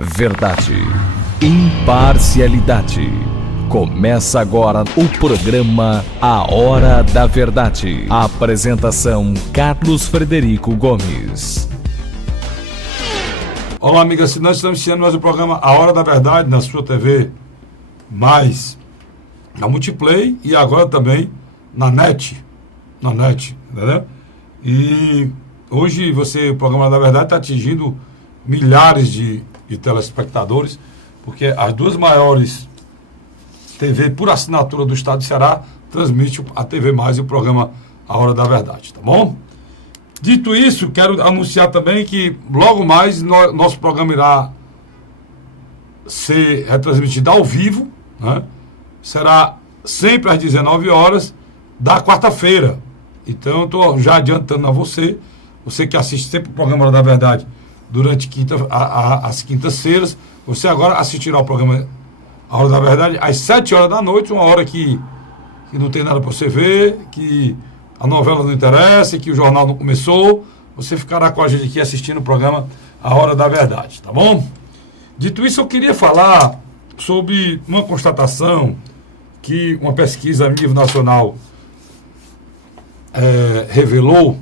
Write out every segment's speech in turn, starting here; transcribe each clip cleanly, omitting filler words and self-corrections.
Verdade, imparcialidade. Começa agora o programa A Hora da Verdade. A apresentação: Carlos Frederico Gomes. Olá, amigas, nós estamos iniciando mais o programa A Hora da Verdade na sua TV, mais na Multiplay e agora também na NET, entendeu? E hoje o programa da Verdade está atingindo milhares de telespectadores, porque as duas maiores TV por assinatura do Estado do Ceará transmite a TV Mais e o programa A Hora da Verdade, tá bom? Dito isso, quero anunciar também que logo mais nosso programa irá ser retransmitido ao vivo, né? Será sempre às 19 horas da quarta-feira. Então eu estou já adiantando a você que assiste sempre o programa Hora da Verdade durante as quintas-feiras, você agora assistirá ao programa A Hora da Verdade às 7 horas da noite, uma hora que não tem nada para você ver, que a novela não interessa, que o jornal não começou. Você ficará com a gente aqui assistindo o programa A Hora da Verdade, tá bom? Dito isso, eu queria falar sobre uma constatação que uma pesquisa a nível nacional revelou,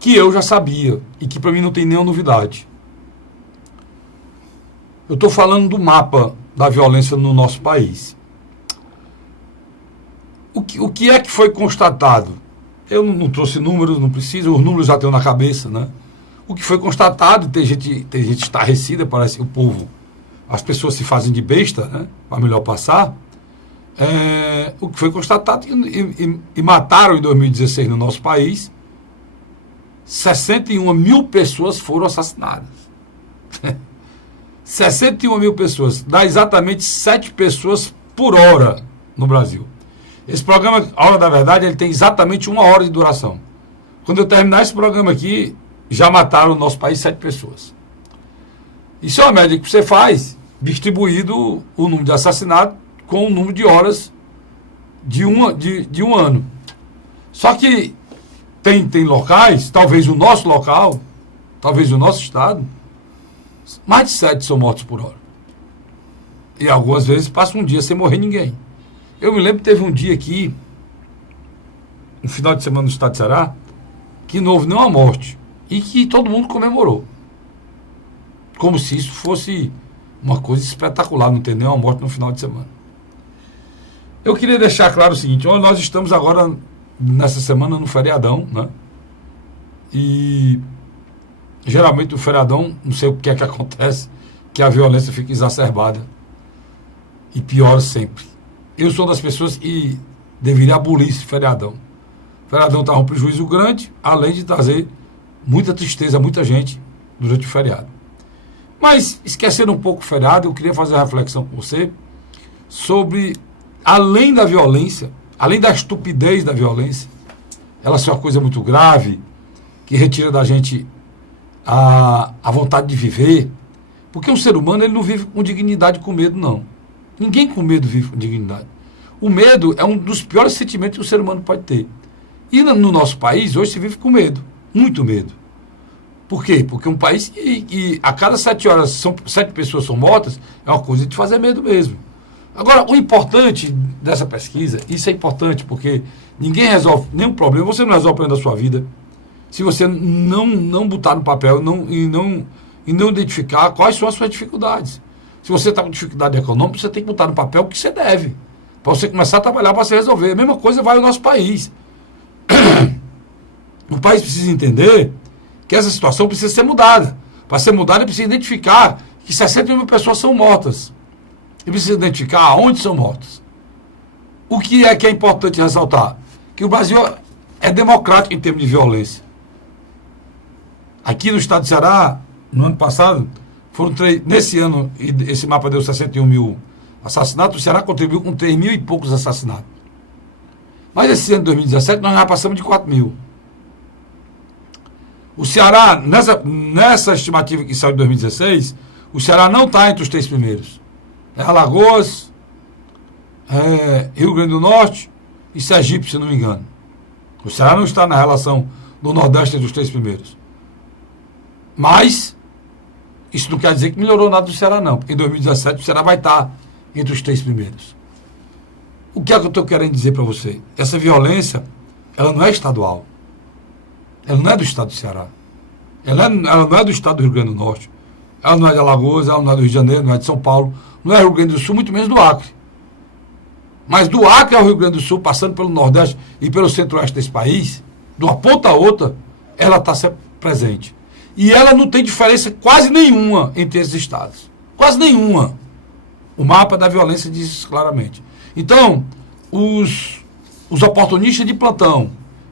que eu já sabia e que para mim não tem nenhuma novidade. Eu estou falando do mapa da violência no nosso país. O que é que foi constatado? Eu não trouxe números, não preciso, os números já tenho na cabeça, né? O que foi constatado, tem gente estarrecida, parece que o povo, as pessoas se fazem de besta, né? Para melhor passar. O que foi constatado e mataram em 2016 no nosso país, 61 mil pessoas foram assassinadas. 61 mil pessoas, dá exatamente 7 pessoas por hora no Brasil. Esse programa, A Hora da Verdade, ele tem exatamente 1 hora de duração. Quando eu terminar esse programa aqui, já mataram no nosso país 7 pessoas. Isso é uma média que você faz, distribuído o número de assassinatos com o número de horas de um ano. Só que tem locais, talvez o nosso local, talvez o nosso estado, mais de 7 são mortos por hora. E algumas vezes passa um dia sem morrer ninguém. Eu me lembro que teve um dia aqui, no final de semana no estado de Ceará, que não houve nenhuma morte. E que todo mundo comemorou. Como se isso fosse uma coisa espetacular, não ter nenhuma morte no final de semana. Eu queria deixar claro o seguinte: nós estamos agora, nessa semana, no feriadão, né? E geralmente no feriadão, não sei o que é que acontece, que a violência fica exacerbada e piora sempre. Eu sou das pessoas que deveria abolir esse feriadão. O feriadão está um prejuízo grande, além de trazer muita tristeza a muita gente durante o feriado. Mas, esquecendo um pouco o feriado, eu queria fazer uma reflexão com você sobre, além da violência, além da estupidez da violência, ela é uma coisa muito grave, que retira da gente a vontade de viver, porque um ser humano ele não vive com dignidade, com medo, não. Ninguém com medo vive com dignidade. O medo é um dos piores sentimentos que o ser humano pode ter. E no nosso país, hoje se vive com medo, muito medo. Por quê? Porque um país que a cada 7 horas 7 pessoas são mortas, é uma coisa de fazer medo mesmo. Agora, o importante dessa pesquisa, isso é importante, porque ninguém resolve nenhum problema, você não resolve o problema da sua vida, se você não botar no papel e não identificar quais são as suas dificuldades. Se você está com dificuldade econômica, você tem que botar no papel o que você deve, para você começar a trabalhar para se resolver. A mesma coisa vai ao nosso país. O país precisa entender que essa situação precisa ser mudada. Para ser mudada, precisa identificar que 60 mil pessoas são mortas. E precisa identificar aonde são mortas. O que é importante ressaltar? Que o Brasil é democrático em termos de violência. Aqui no estado de Ceará, no ano passado, nesse ano, esse mapa deu 61 mil assassinatos, o Ceará contribuiu com 3 mil e poucos assassinatos. Mas esse ano de 2017, nós já passamos de 4 mil. O Ceará, nessa estimativa que saiu de 2016, o Ceará não está entre os 3 primeiros. É Alagoas, Rio Grande do Norte e Sergipe, se não me engano. O Ceará não está na relação do Nordeste entre os 3 primeiros. Mas Isso não quer dizer que melhorou nada do Ceará, não. Porque em 2017 o Ceará vai estar entre os 3 primeiros. O que é que eu estou querendo dizer para você? Essa violência, ela não é estadual. Ela não é do estado do Ceará. Ela não é do estado do Rio Grande do Norte. Ela não é de Alagoas, ela não é do Rio de Janeiro, não é de São Paulo, não é do Rio Grande do Sul, muito menos do Acre. Mas do Acre ao Rio Grande do Sul, passando pelo Nordeste e pelo Centro-Oeste desse país, de uma ponta a outra, ela está sempre presente. E ela não tem diferença quase nenhuma entre esses estados. Quase nenhuma. O mapa da violência diz isso claramente. Então, os oportunistas de plantão,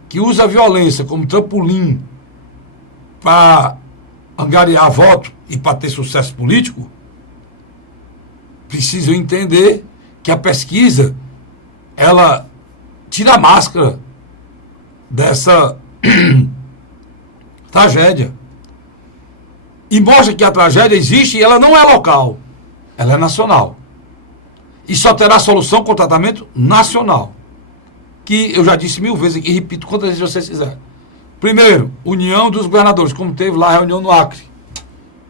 que usam a violência como trampolim para angariar voto e para ter sucesso político, precisam entender que a pesquisa, ela tira a máscara dessa tragédia. E mostra que a tragédia existe e ela não é local, ela é nacional. E só terá solução com tratamento nacional. Que eu já disse 1000 vezes aqui, repito quantas vezes vocês quiserem. Primeiro, união dos governadores, como teve lá a reunião no Acre.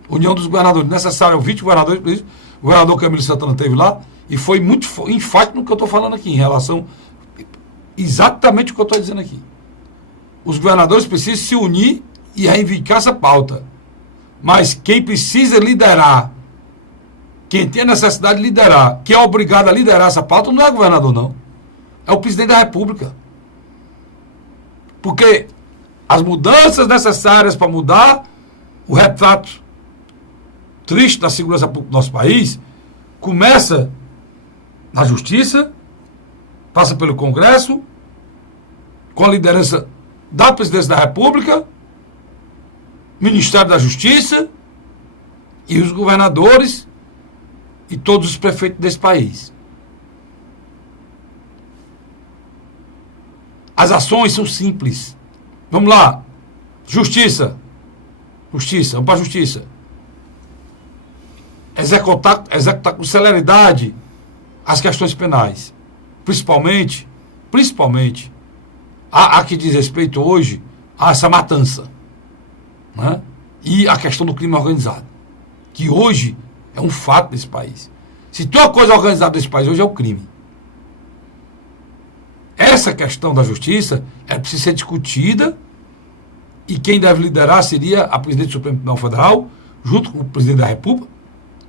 União dos governadores, necessário 20 governadores, por isso, o governador Camilo Santana esteve lá e foi muito enfático no que eu estou falando aqui, em relação exatamente o que eu estou dizendo aqui. Os governadores precisam se unir e reivindicar essa pauta. Mas quem precisa liderar, quem tem a necessidade de liderar, que é obrigado a liderar essa pauta, não é governador, não. É o presidente da República. Porque as mudanças necessárias para mudar o retrato triste da segurança pública do nosso país começa na Justiça, passa pelo Congresso, com a liderança da Presidência da República, Ministério da Justiça e os governadores e todos os prefeitos desse país. As ações são simples. Vamos lá. Justiça. Vamos para a Justiça. Executar com celeridade as questões penais. Principalmente, a que diz respeito hoje a essa matança. Né? E a questão do crime organizado. Que hoje é um fato desse país. Se tem uma coisa organizada desse país hoje é o crime. Essa questão da justiça precisa ser discutida e quem deve liderar seria a presidente do Supremo Tribunal Federal, junto com o presidente da República,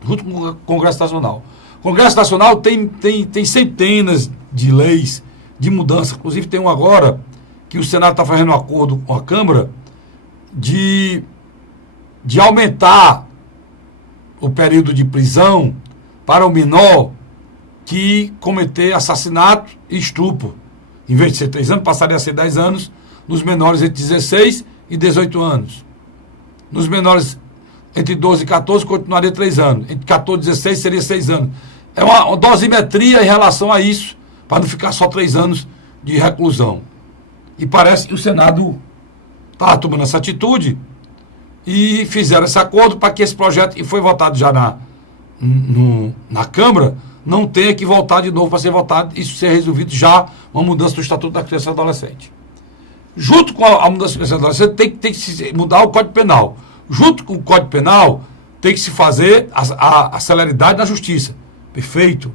junto com o Congresso Nacional. O Congresso Nacional tem centenas de leis de mudança, inclusive tem um agora que o Senado está fazendo um acordo com a Câmara de aumentar o período de prisão para o menor que cometer assassinato e estupro. Em vez de ser 3 anos, passaria a ser 10 anos nos menores entre 16 e 18 anos. Nos menores entre 12 e 14, continuaria 3 anos. Entre 14 e 16 seria 6 anos. É uma dosimetria em relação a isso, para não ficar só 3 anos de reclusão. E parece que o Senado está tomando essa atitude e fizeram esse acordo para que esse projeto, que foi votado já na Câmara, não tenha que voltar de novo para ser votado, isso ser resolvido já, uma mudança do Estatuto da Criança e do Adolescente. Junto com a mudança do Criança e do Adolescente, tem que se mudar o Código Penal. Junto com o Código Penal, tem que se fazer a celeridade na Justiça. Perfeito.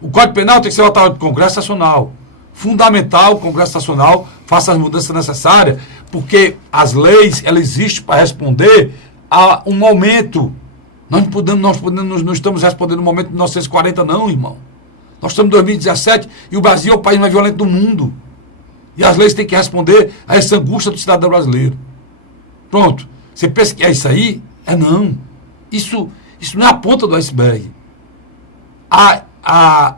O Código Penal tem que ser votado no Congresso Nacional. Fundamental, o Congresso Nacional faça as mudanças necessárias, porque as leis, elas existem para responder a um momento. Nós não estamos respondendo no momento de 1940, não, irmão. Nós estamos em 2017 e o Brasil é o país mais violento do mundo. E as leis têm que responder a essa angústia do cidadão brasileiro. Pronto. Você pensa que é isso aí? Não. Isso não é a ponta do iceberg. A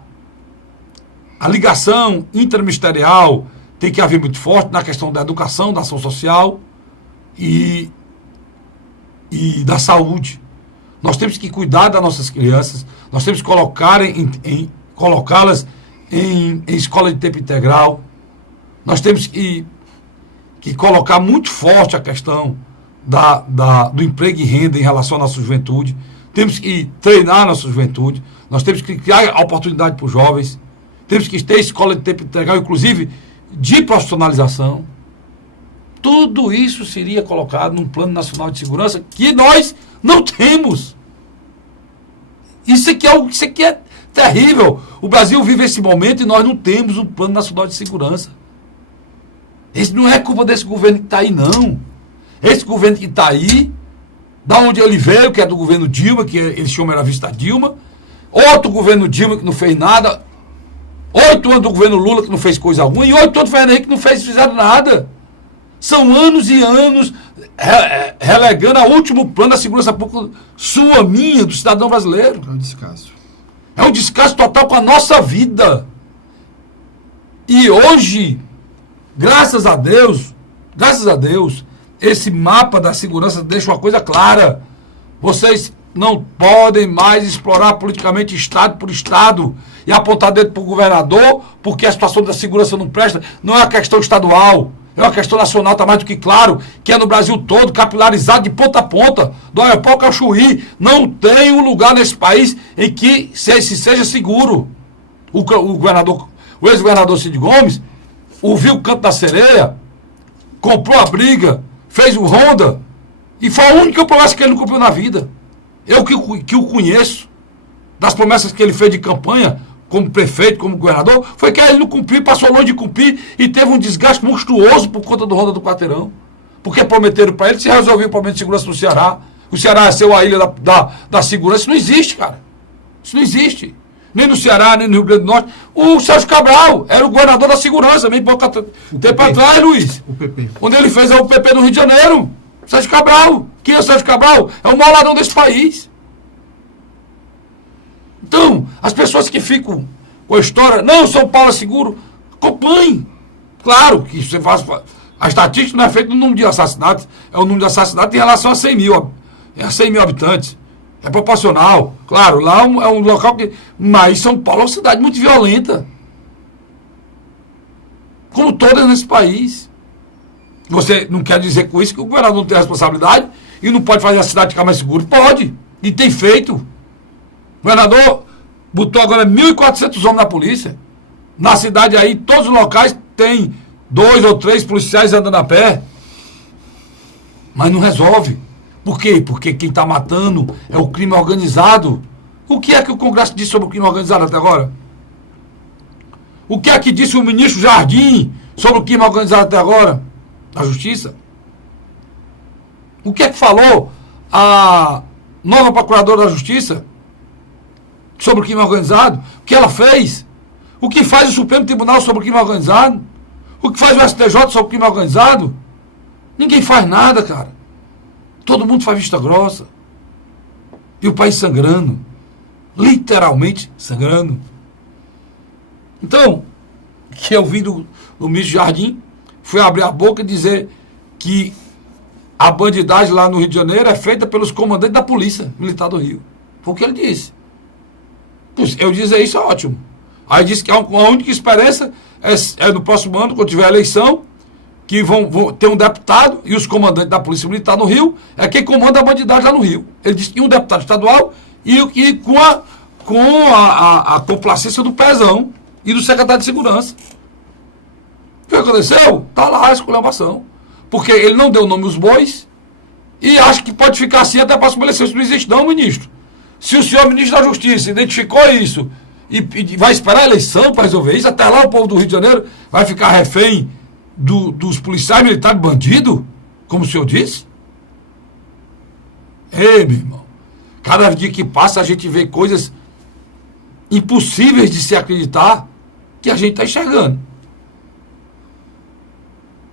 ligação interministerial tem que haver muito forte na questão da educação, da ação social e da saúde. Nós temos que cuidar das nossas crianças, nós temos que colocá-las em escola de tempo integral, nós temos que colocar muito forte a questão do emprego e renda em relação à nossa juventude, temos que treinar a nossa juventude, nós temos que criar oportunidade para os jovens, temos que ter escola de tempo integral, inclusive de profissionalização. Tudo isso seria colocado num Plano Nacional de Segurança que nós não temos. Isso aqui é terrível. O Brasil vive esse momento e nós não temos um Plano Nacional de Segurança. Esse não é culpa desse governo que está aí, não. Esse governo que está aí, da onde ele veio, que é do governo Dilma, que eles chamam a vista Dilma, outro governo Dilma que não fez nada, 8 anos do governo Lula que não fez coisa alguma, e 8 anos do Fernando Henrique que não fizeram nada. São anos e anos relegando ao último plano da segurança pública sua, minha, do cidadão brasileiro. É um descaso. É um descaso total com a nossa vida. E hoje, graças a Deus, esse mapa da segurança deixa uma coisa clara. Vocês não podem mais explorar politicamente Estado por Estado e apontar dedo para o governador porque a situação da segurança não presta. Não é uma questão estadual. É uma questão nacional, está mais do que claro, que é no Brasil todo, capilarizado de ponta a ponta, do Oiapoque ao Chuí. Não tem um lugar nesse país em que seja seguro. O ex-governador Cid Gomes ouviu o canto da sereia, comprou a briga, fez o Ronda, e foi a única promessa que ele não cumpriu na vida. Eu que o conheço, das promessas que ele fez de campanha, como prefeito, como governador, foi que ele não cumpriu, passou longe de cumprir e teve um desgaste monstruoso por conta do Ronda do Quarteirão. Porque prometeram para ele se resolver o problema de segurança no Ceará. O Ceará é ser a ilha da segurança. Isso não existe, cara. Isso não existe. Nem no Ceará, nem no Rio Grande do Norte. O Sérgio Cabral era o governador da segurança, meio pouco tempo atrás, Luiz. O PP. Onde ele fez o PP no Rio de Janeiro. Sérgio Cabral. Quem é o Sérgio Cabral? É o maior ladrão desse país. Então, as pessoas que ficam com a história, não, São Paulo é seguro, acompanhem. Claro que você faz. A estatística não é feita no número de assassinatos, é o número de assassinatos em relação a 100 mil habitantes. É proporcional. Claro, lá é um local que. Mas São Paulo é uma cidade muito violenta. Como todas nesse país. Você não quer dizer com isso que o governador não tem responsabilidade e não pode fazer a cidade ficar mais segura? Pode. E tem feito. O governador botou agora 1.400 homens na polícia. Na cidade aí, todos os locais tem 2 ou 3 policiais andando a pé. Mas não resolve. Por quê? Porque quem está matando é o crime organizado. O que é que o Congresso disse sobre o crime organizado até agora? O que é que disse o ministro Jardim sobre o crime organizado até agora? Na Justiça? O que é que falou a nova procuradora da Justiça sobre o crime organizado? O que ela fez? O que faz o Supremo Tribunal sobre o crime organizado? O que faz o STJ sobre o crime organizado? Ninguém faz nada, cara. Todo mundo faz vista grossa. E o país sangrando. Literalmente sangrando. Então, que eu vi do ministro Jardim foi abrir a boca e dizer que a bandidagem lá no Rio de Janeiro é feita pelos comandantes da Polícia Militar do Rio. Foi o que ele disse. Eu dizer isso é ótimo. Aí disse que a única esperança é no próximo ano, quando tiver a eleição, que vão ter um deputado e os comandantes da Polícia Militar no Rio, é quem comanda a bandidagem lá no Rio. Ele disse que um deputado estadual e com a complacência do Pezão e do secretário de Segurança. O que aconteceu? Está lá a esculhambação. Porque ele não deu nome aos bois e acha que pode ficar assim até a próxima eleição. Isso não existe não, ministro. Se o senhor ministro da Justiça identificou isso e vai esperar a eleição para resolver isso, até lá o povo do Rio de Janeiro vai ficar refém dos policiais militares bandidos, como o senhor disse? Ei, meu irmão, cada dia que passa a gente vê coisas impossíveis de se acreditar que a gente está enxergando.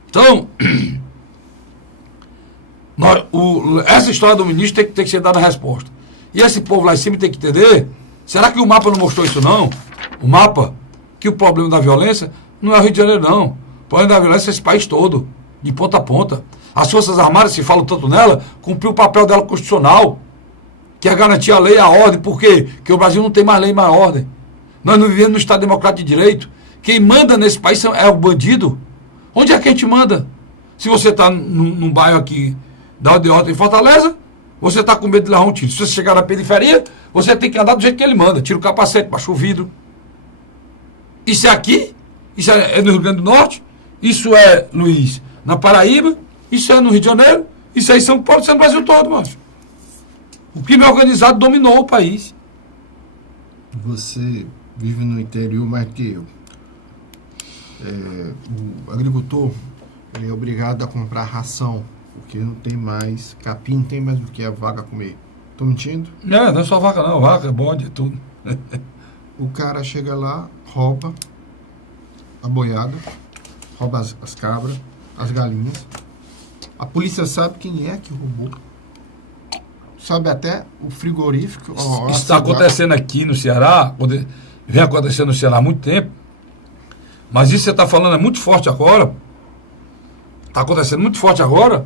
Então, essa história do ministro tem que ser dada a resposta. E esse povo lá em cima tem que entender, será que o mapa não mostrou isso não? O mapa, que o problema da violência não é o Rio de Janeiro não. O problema da violência é esse país todo, de ponta a ponta. As Forças Armadas, se falam tanto nela, cumpriu o papel dela constitucional, que é garantir a lei e a ordem. Por quê? Porque o Brasil não tem mais lei e mais ordem. Nós não vivemos no Estado Democrático de Direito. Quem manda nesse país é o bandido. Onde é que a gente manda? Se você está num bairro aqui da Aldeota em Fortaleza, você está com medo de levar um tiro. Se você chegar na periferia, você tem que andar do jeito que ele manda. Tira o capacete, baixa o vidro. Isso é aqui? Isso é no Rio Grande do Norte? Isso é, Luiz, na Paraíba, isso é no Rio de Janeiro, isso é em São Paulo, isso é no Brasil todo, macho. O crime organizado dominou o país. Você vive no interior mais que eu. O agricultor, ele é obrigado a comprar ração, porque não tem mais capim, não tem mais o que a vaca comer. Tô mentindo? Não é só vaca não, vaca é bode, é tudo. O cara chega lá, rouba a boiada, rouba as cabras, as galinhas. A polícia sabe quem é que roubou. Sabe até o frigorífico. Isso está acontecendo aqui no Ceará, vem acontecendo no Ceará há muito tempo, mas isso que você está falando é muito forte agora. Está acontecendo muito forte agora,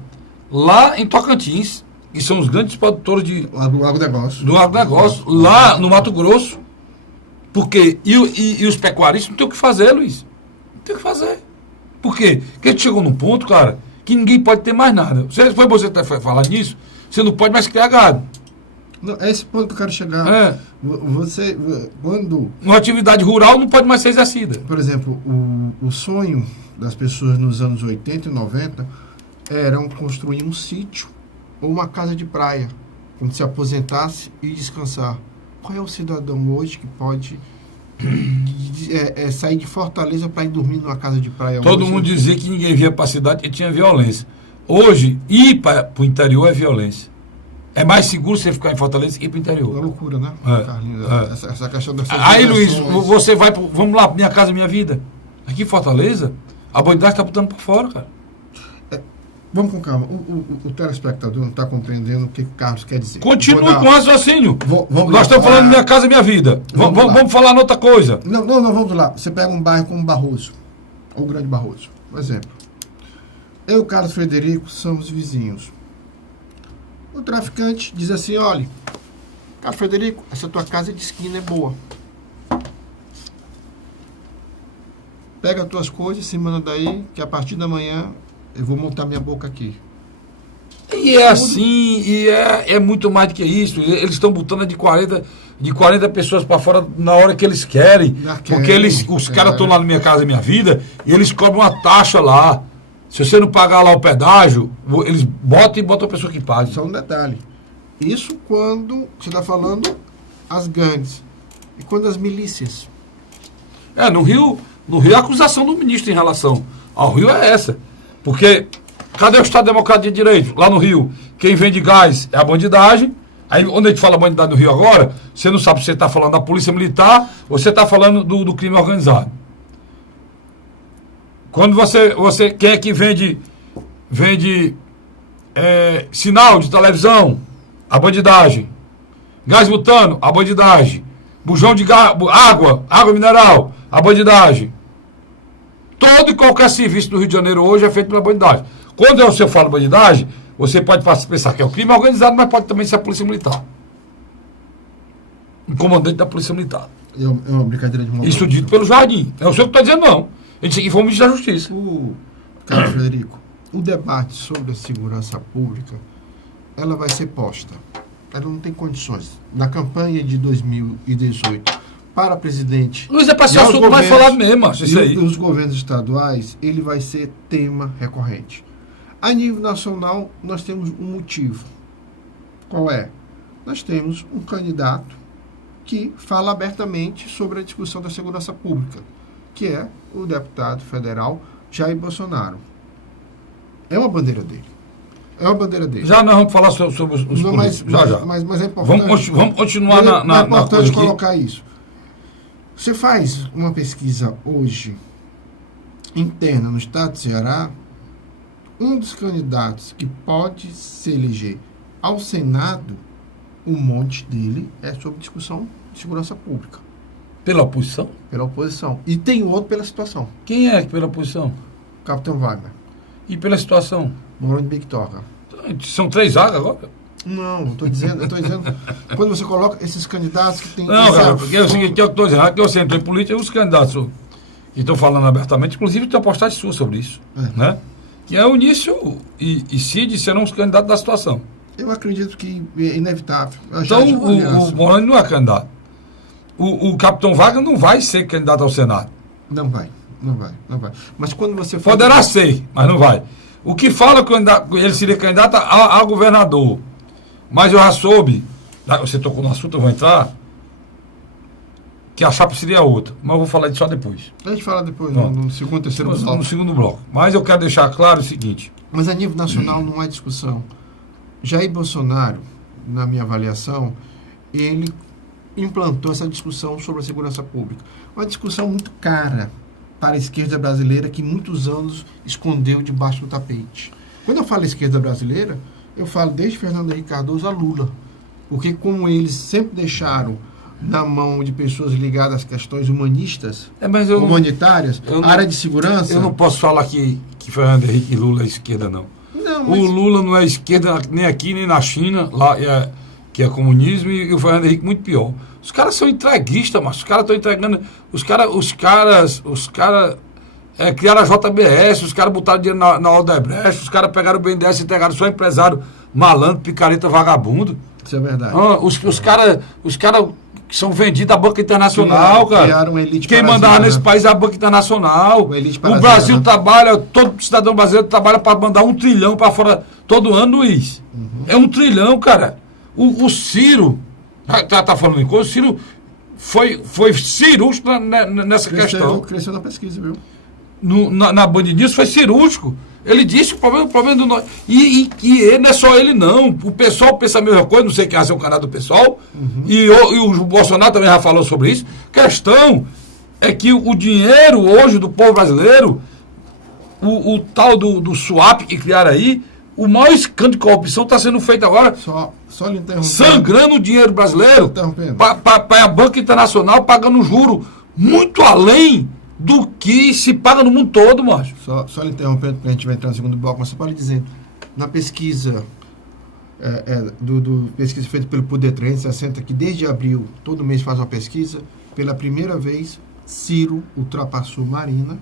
lá em Tocantins, que são os grandes produtores do agronegócio. Do agronegócio, lá no Mato Grosso. Porque, e os pecuaristas não tem o que fazer, Luiz. Não tem o que fazer. Por quê? Porque a gente chegou num ponto, cara, que ninguém pode ter mais nada. Foi você até falar nisso, você não pode mais criar gado. Não, é esse ponto que eu quero chegar. É. Você, quando... Uma atividade rural não pode mais ser exercida. Por exemplo, o sonho das pessoas nos anos 80 e 90 eram construir um sítio ou uma casa de praia, onde se aposentasse e descansar. Qual é o cidadão hoje que pode sair de Fortaleza para ir dormir numa casa de praia? Todo mundo dizia que ninguém via para a cidade e tinha violência. Hoje, ir para o interior é violência. É mais seguro você ficar em Fortaleza e ir para o interior. É loucura, né, Carlinhos? Essa questão dessas Aí, Luiz, você vai vamos lá, Minha Casa Minha Vida. Aqui em Fortaleza, a bandidagem está botando para fora, cara. Vamos com calma. O telespectador não está compreendendo o que o Carlos quer dizer. Continue com o raciocínio. Nós estamos falando Minha Casa Minha Vida. Vamos falar noutra coisa. Não, vamos lá. Você pega um bairro como Barroso, ou Grande Barroso, por exemplo. Eu e o Carlos Frederico somos vizinhos. O traficante diz assim, olha, Carlos Frederico, essa tua casa de esquina é boa. Pega as tuas coisas, se manda daí, que a partir da manhã eu vou montar minha boca aqui. E é assim, e é muito mais do que isso. Eles estão botando de 40 pessoas para fora na hora que eles querem. Porque os caras estão lá na Minha Casa Minha Vida e eles cobram uma taxa lá. Se você não pagar lá o pedágio, eles botam a pessoa que paga. Só um detalhe. Isso quando você está falando as gangues. E quando as milícias. No Rio a acusação do ministro em relação ao Rio é essa. Porque cadê o Estado Democrático de Direito? Lá no Rio, quem vende gás é a bandidagem. Aí, onde a gente fala bandidagem no Rio agora, você não sabe se você está falando da Polícia Militar ou você está falando do crime organizado. Quando você quer que vende sinal de televisão, a bandidagem. Gás butano, a bandidagem. Bujão de água mineral, a bandidagem. Todo e qualquer serviço do Rio de Janeiro hoje é feito pela bandidagem. Quando você fala bandidagem, você pode pensar que é o crime organizado, mas pode também ser a Polícia Militar. Um comandante da Polícia Militar. É uma brincadeira de uma Isso dito pelo Jardim. É o senhor que está dizendo, não. A gente foi o ministro da Justiça. Carlos Frederico, o debate sobre a segurança pública, ela vai ser posta. Ela não tem condições. Na campanha de 2018, para presidente... Luiz, é para ser assunto mais falado mesmo. Isso aí. E os governos estaduais, ele vai ser tema recorrente. A nível nacional, nós temos um motivo. Qual é? Nós temos um candidato que fala abertamente sobre a discussão da segurança pública, que é o deputado federal Jair Bolsonaro. É uma bandeira dele. Já nós vamos falar sobre os políticos. Mas é importante. Vamos continuar é importante coisa colocar aqui. Isso. Você faz uma pesquisa hoje interna no estado de Ceará, um dos candidatos que pode se eleger ao Senado, um monte dele é sobre discussão de segurança pública. Pela oposição? Pela oposição. E tem outro pela situação. Quem é pela oposição? Capitão Wagner. E pela situação? Morão de Bictoca. São 3 vagas agora? Não, estou dizendo, quando você coloca esses candidatos que tem... Não, cara, porque é o seguinte, eu estou dizendo, que você entrou em política, os candidatos que estão falando abertamente, inclusive tem uma postagem sua sobre isso, né? Que é o início e Cid serão os candidatos da situação. Eu acredito que é inevitável. Então, o Moroni não é candidato. O Capitão Wagner não vai ser candidato ao Senado. Não vai. Mas quando você... Poderá ser, mas não vai. O que fala que ele seria candidato a governador. Mas eu já soube, você tocou no assunto, eu vou entrar, que a chapa seria outra. Mas eu vou falar disso só depois. A gente fala depois, no segundo, terceiro bloco. No segundo bloco. Mas eu quero deixar claro o seguinte. Mas a nível nacional não há discussão. Jair Bolsonaro, na minha avaliação, ele implantou essa discussão sobre a segurança pública. Uma discussão muito cara para a esquerda brasileira, que muitos anos escondeu debaixo do tapete. Quando eu falo esquerda brasileira, eu falo desde Fernando Henrique Cardoso a Lula. Porque como eles sempre deixaram na mão de pessoas ligadas às questões humanistas, humanitárias, área de segurança... Eu não posso falar que Fernando Henrique e Lula é esquerda, não. O Lula não é esquerda nem aqui, nem na China, lá que é comunismo, e o Fernando Henrique muito pior. Os caras são entreguistas, mas os caras estão entregando... Os caras criaram a JBS, os caras botaram dinheiro na Odebrecht, os caras pegaram o BNDES e entregaram só empresário malandro, picareta, vagabundo. Isso é verdade. Os caras que são vendidos à Banca Internacional, cara. Quem mandava nesse país é a Banca Internacional. O Brasil trabalha, todo cidadão brasileiro trabalha para mandar 1 trilhão para fora todo ano, Luiz. É 1 trilhão, cara. O Ciro, tá falando em coisa, o Ciro foi cirúrgico nessa questão. Cresceu na pesquisa, viu? Na Band News foi cirúrgico. Ele disse que o problema do... E não é só ele, não. O pessoal pensa a mesma coisa, não sei quem é o canal do pessoal. E o Bolsonaro também já falou sobre isso. A questão é que o dinheiro hoje do povo brasileiro, o tal do swap que criaram aí, o maior escândalo de corrupção está sendo feito agora. Só lhe interrompendo. Sangrando o dinheiro brasileiro para a Banca Internacional, pagando juro muito além do que se paga no mundo todo, macho. Só lhe interrompendo, porque a gente vai entrar no segundo bloco, mas você pode dizer, na pesquisa pesquisa feita pelo Poder 360, que desde abril, todo mês faz uma pesquisa, pela primeira vez, Ciro ultrapassou Marina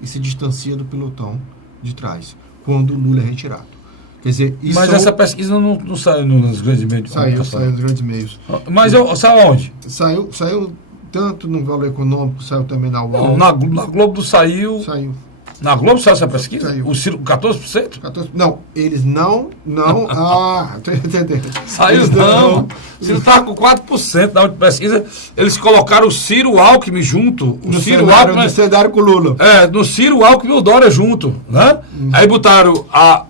e se distancia do pelotão de trás, quando o Lula é retirado. Quer dizer, mas essa pesquisa não saiu nos grandes meios. Saiu nos grandes meios. Mas saiu onde? Saiu tanto no Valor Econômico, saiu também na UOL. Na Globo saiu. Na Globo saiu essa pesquisa? Saiu. O Ciro, 14%? Não, eles não. Tô entendendo. Saiu não. O Ciro estava com 4% na última pesquisa. Eles colocaram o Ciro Alckmin junto. No cenário com o Lula. No Ciro Alckmin e o Dória junto. Né? Aí botaram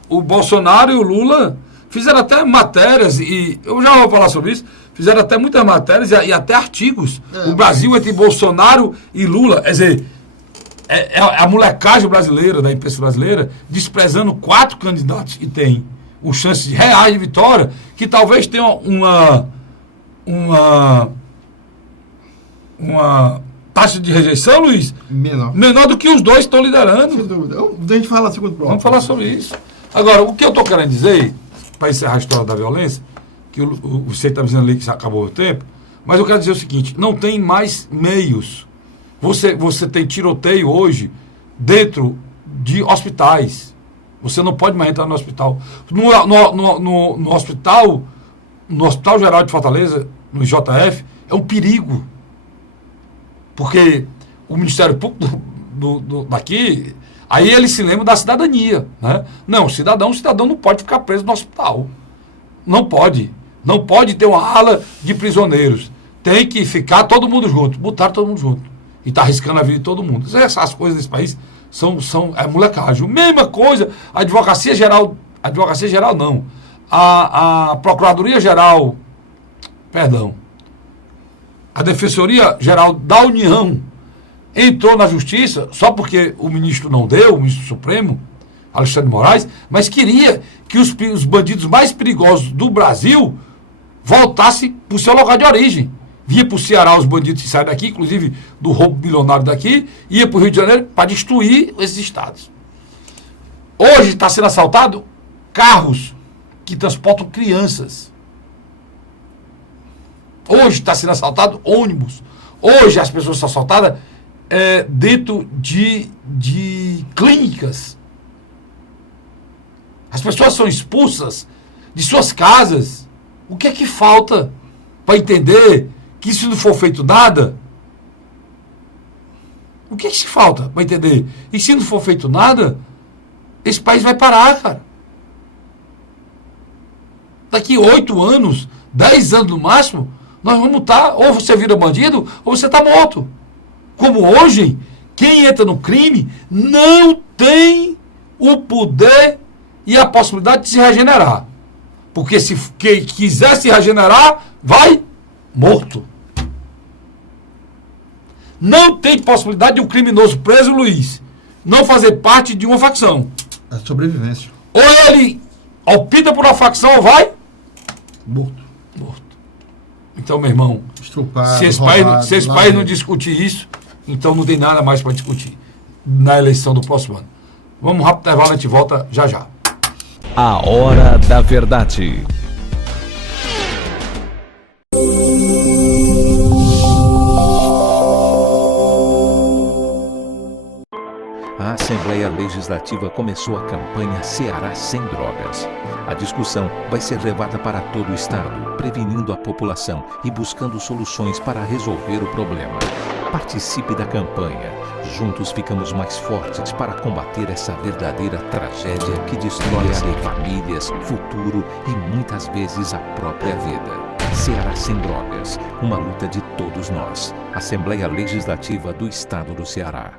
o Bolsonaro e o Lula. Fizeram até matérias, e eu já vou falar sobre isso. Fizeram até muitas matérias e até artigos. O Brasil entre Bolsonaro e Lula. Quer dizer, é a molecagem brasileira, da imprensa brasileira, desprezando 4 candidatos que têm chances reais de vitória, que talvez tenham uma taxa de rejeição, Luiz, menor do que os dois estão liderando. Sem dúvida. A gente fala segundo bloco. Vamos falar sobre isso. Agora, o que eu estou querendo dizer, para encerrar a história da violência, que você está dizendo ali que acabou o tempo, mas eu quero dizer o seguinte, não tem mais meios. Você tem tiroteio hoje dentro de hospitais. Você não pode mais entrar no hospital. No Hospital Geral de Fortaleza, no JF, é um perigo. Porque o Ministério Público daqui, aí ele se lembra da cidadania. Né? Não, cidadão não pode ficar preso no hospital. Não pode. Não pode ter uma ala de prisioneiros. Tem que ficar todo mundo junto. Botar todo mundo junto. E está arriscando a vida de todo mundo. Essas coisas nesse país são molecagem. Mesma coisa, a Advocacia Geral não. A Procuradoria Geral, a Defensoria Geral da União entrou na Justiça, só porque o ministro não deu, o ministro Supremo, Alexandre de Moraes, mas queria que os bandidos mais perigosos do Brasil voltassem para o seu lugar de origem. Via para o Ceará os bandidos que saem daqui, inclusive do roubo bilionário daqui, ia para o Rio de Janeiro para destruir esses estados. Hoje está sendo assaltado carros que transportam crianças. Hoje está sendo assaltado ônibus. Hoje as pessoas são assaltadas dentro de clínicas. As pessoas são expulsas de suas casas. O que é que falta para entender que se não for feito nada, o que é que se falta para entender? E se não for feito nada, esse país vai parar, cara. Daqui 8 anos, 10 anos no máximo, nós vamos estar, ou você vira bandido, ou você está morto. Como hoje, quem entra no crime não tem o poder e a possibilidade de se regenerar. Porque se quem quiser se regenerar, vai morto. Não tem possibilidade de um criminoso preso, Luiz, não fazer parte de uma facção. A sobrevivência. Ou ele opta por uma facção ou vai Morto. morto. Então, meu irmão, Estrupado, se esse país não discutir isso, então não tem nada mais para discutir na eleição do próximo ano. Vamos rápido intervalo, a gente volta já já. A Hora da Verdade. A Assembleia Legislativa começou a campanha Ceará Sem Drogas. A discussão vai ser levada para todo o estado, prevenindo a população e buscando soluções para resolver o problema. Participe da campanha. Juntos ficamos mais fortes para combater essa verdadeira tragédia que destrói famílias, futuro e muitas vezes a própria vida. Ceará Sem Drogas, uma luta de todos nós. Assembleia Legislativa do Estado do Ceará.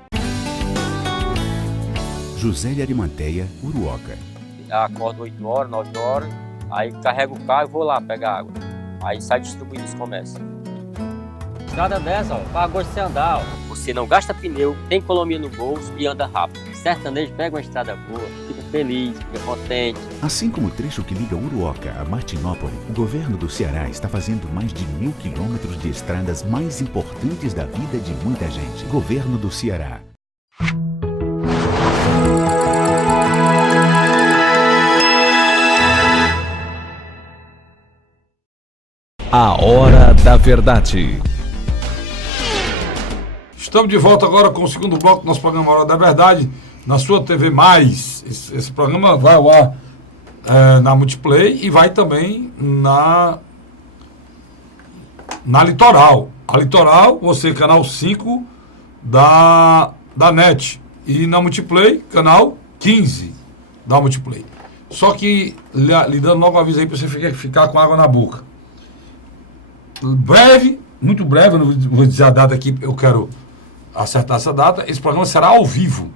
José de Arimanteia, Uruoca. Acordo 8 horas, 9 horas, aí carrego o carro e vou lá pegar água. Aí sai distribuindo os comércios. Estrada dessa, ó, para gosto de você andar, ó. Você não gasta pneu, tem economia no bolso e anda rápido. Sertanejo pega uma estrada boa, fica feliz, fica contente. Assim como o trecho que liga Uruoca a Martinópole, o governo do Ceará está fazendo mais de 1.000 quilômetros de estradas mais importantes da vida de muita gente. Governo do Ceará. A Hora da Verdade. Estamos de volta agora com o segundo bloco do nosso programa Hora da Verdade, na sua TV Mais. Esse programa vai ao ar na Multiplay e vai também na Litoral. A Litoral, você, canal 5 da NET. E na Multiplay, canal 15 da Multiplay. Só que, lhe dando logo um aviso aí para você ficar com água na boca. Breve, muito breve, eu não vou dizer a data aqui, eu quero acertar essa data. Esse programa será ao vivo,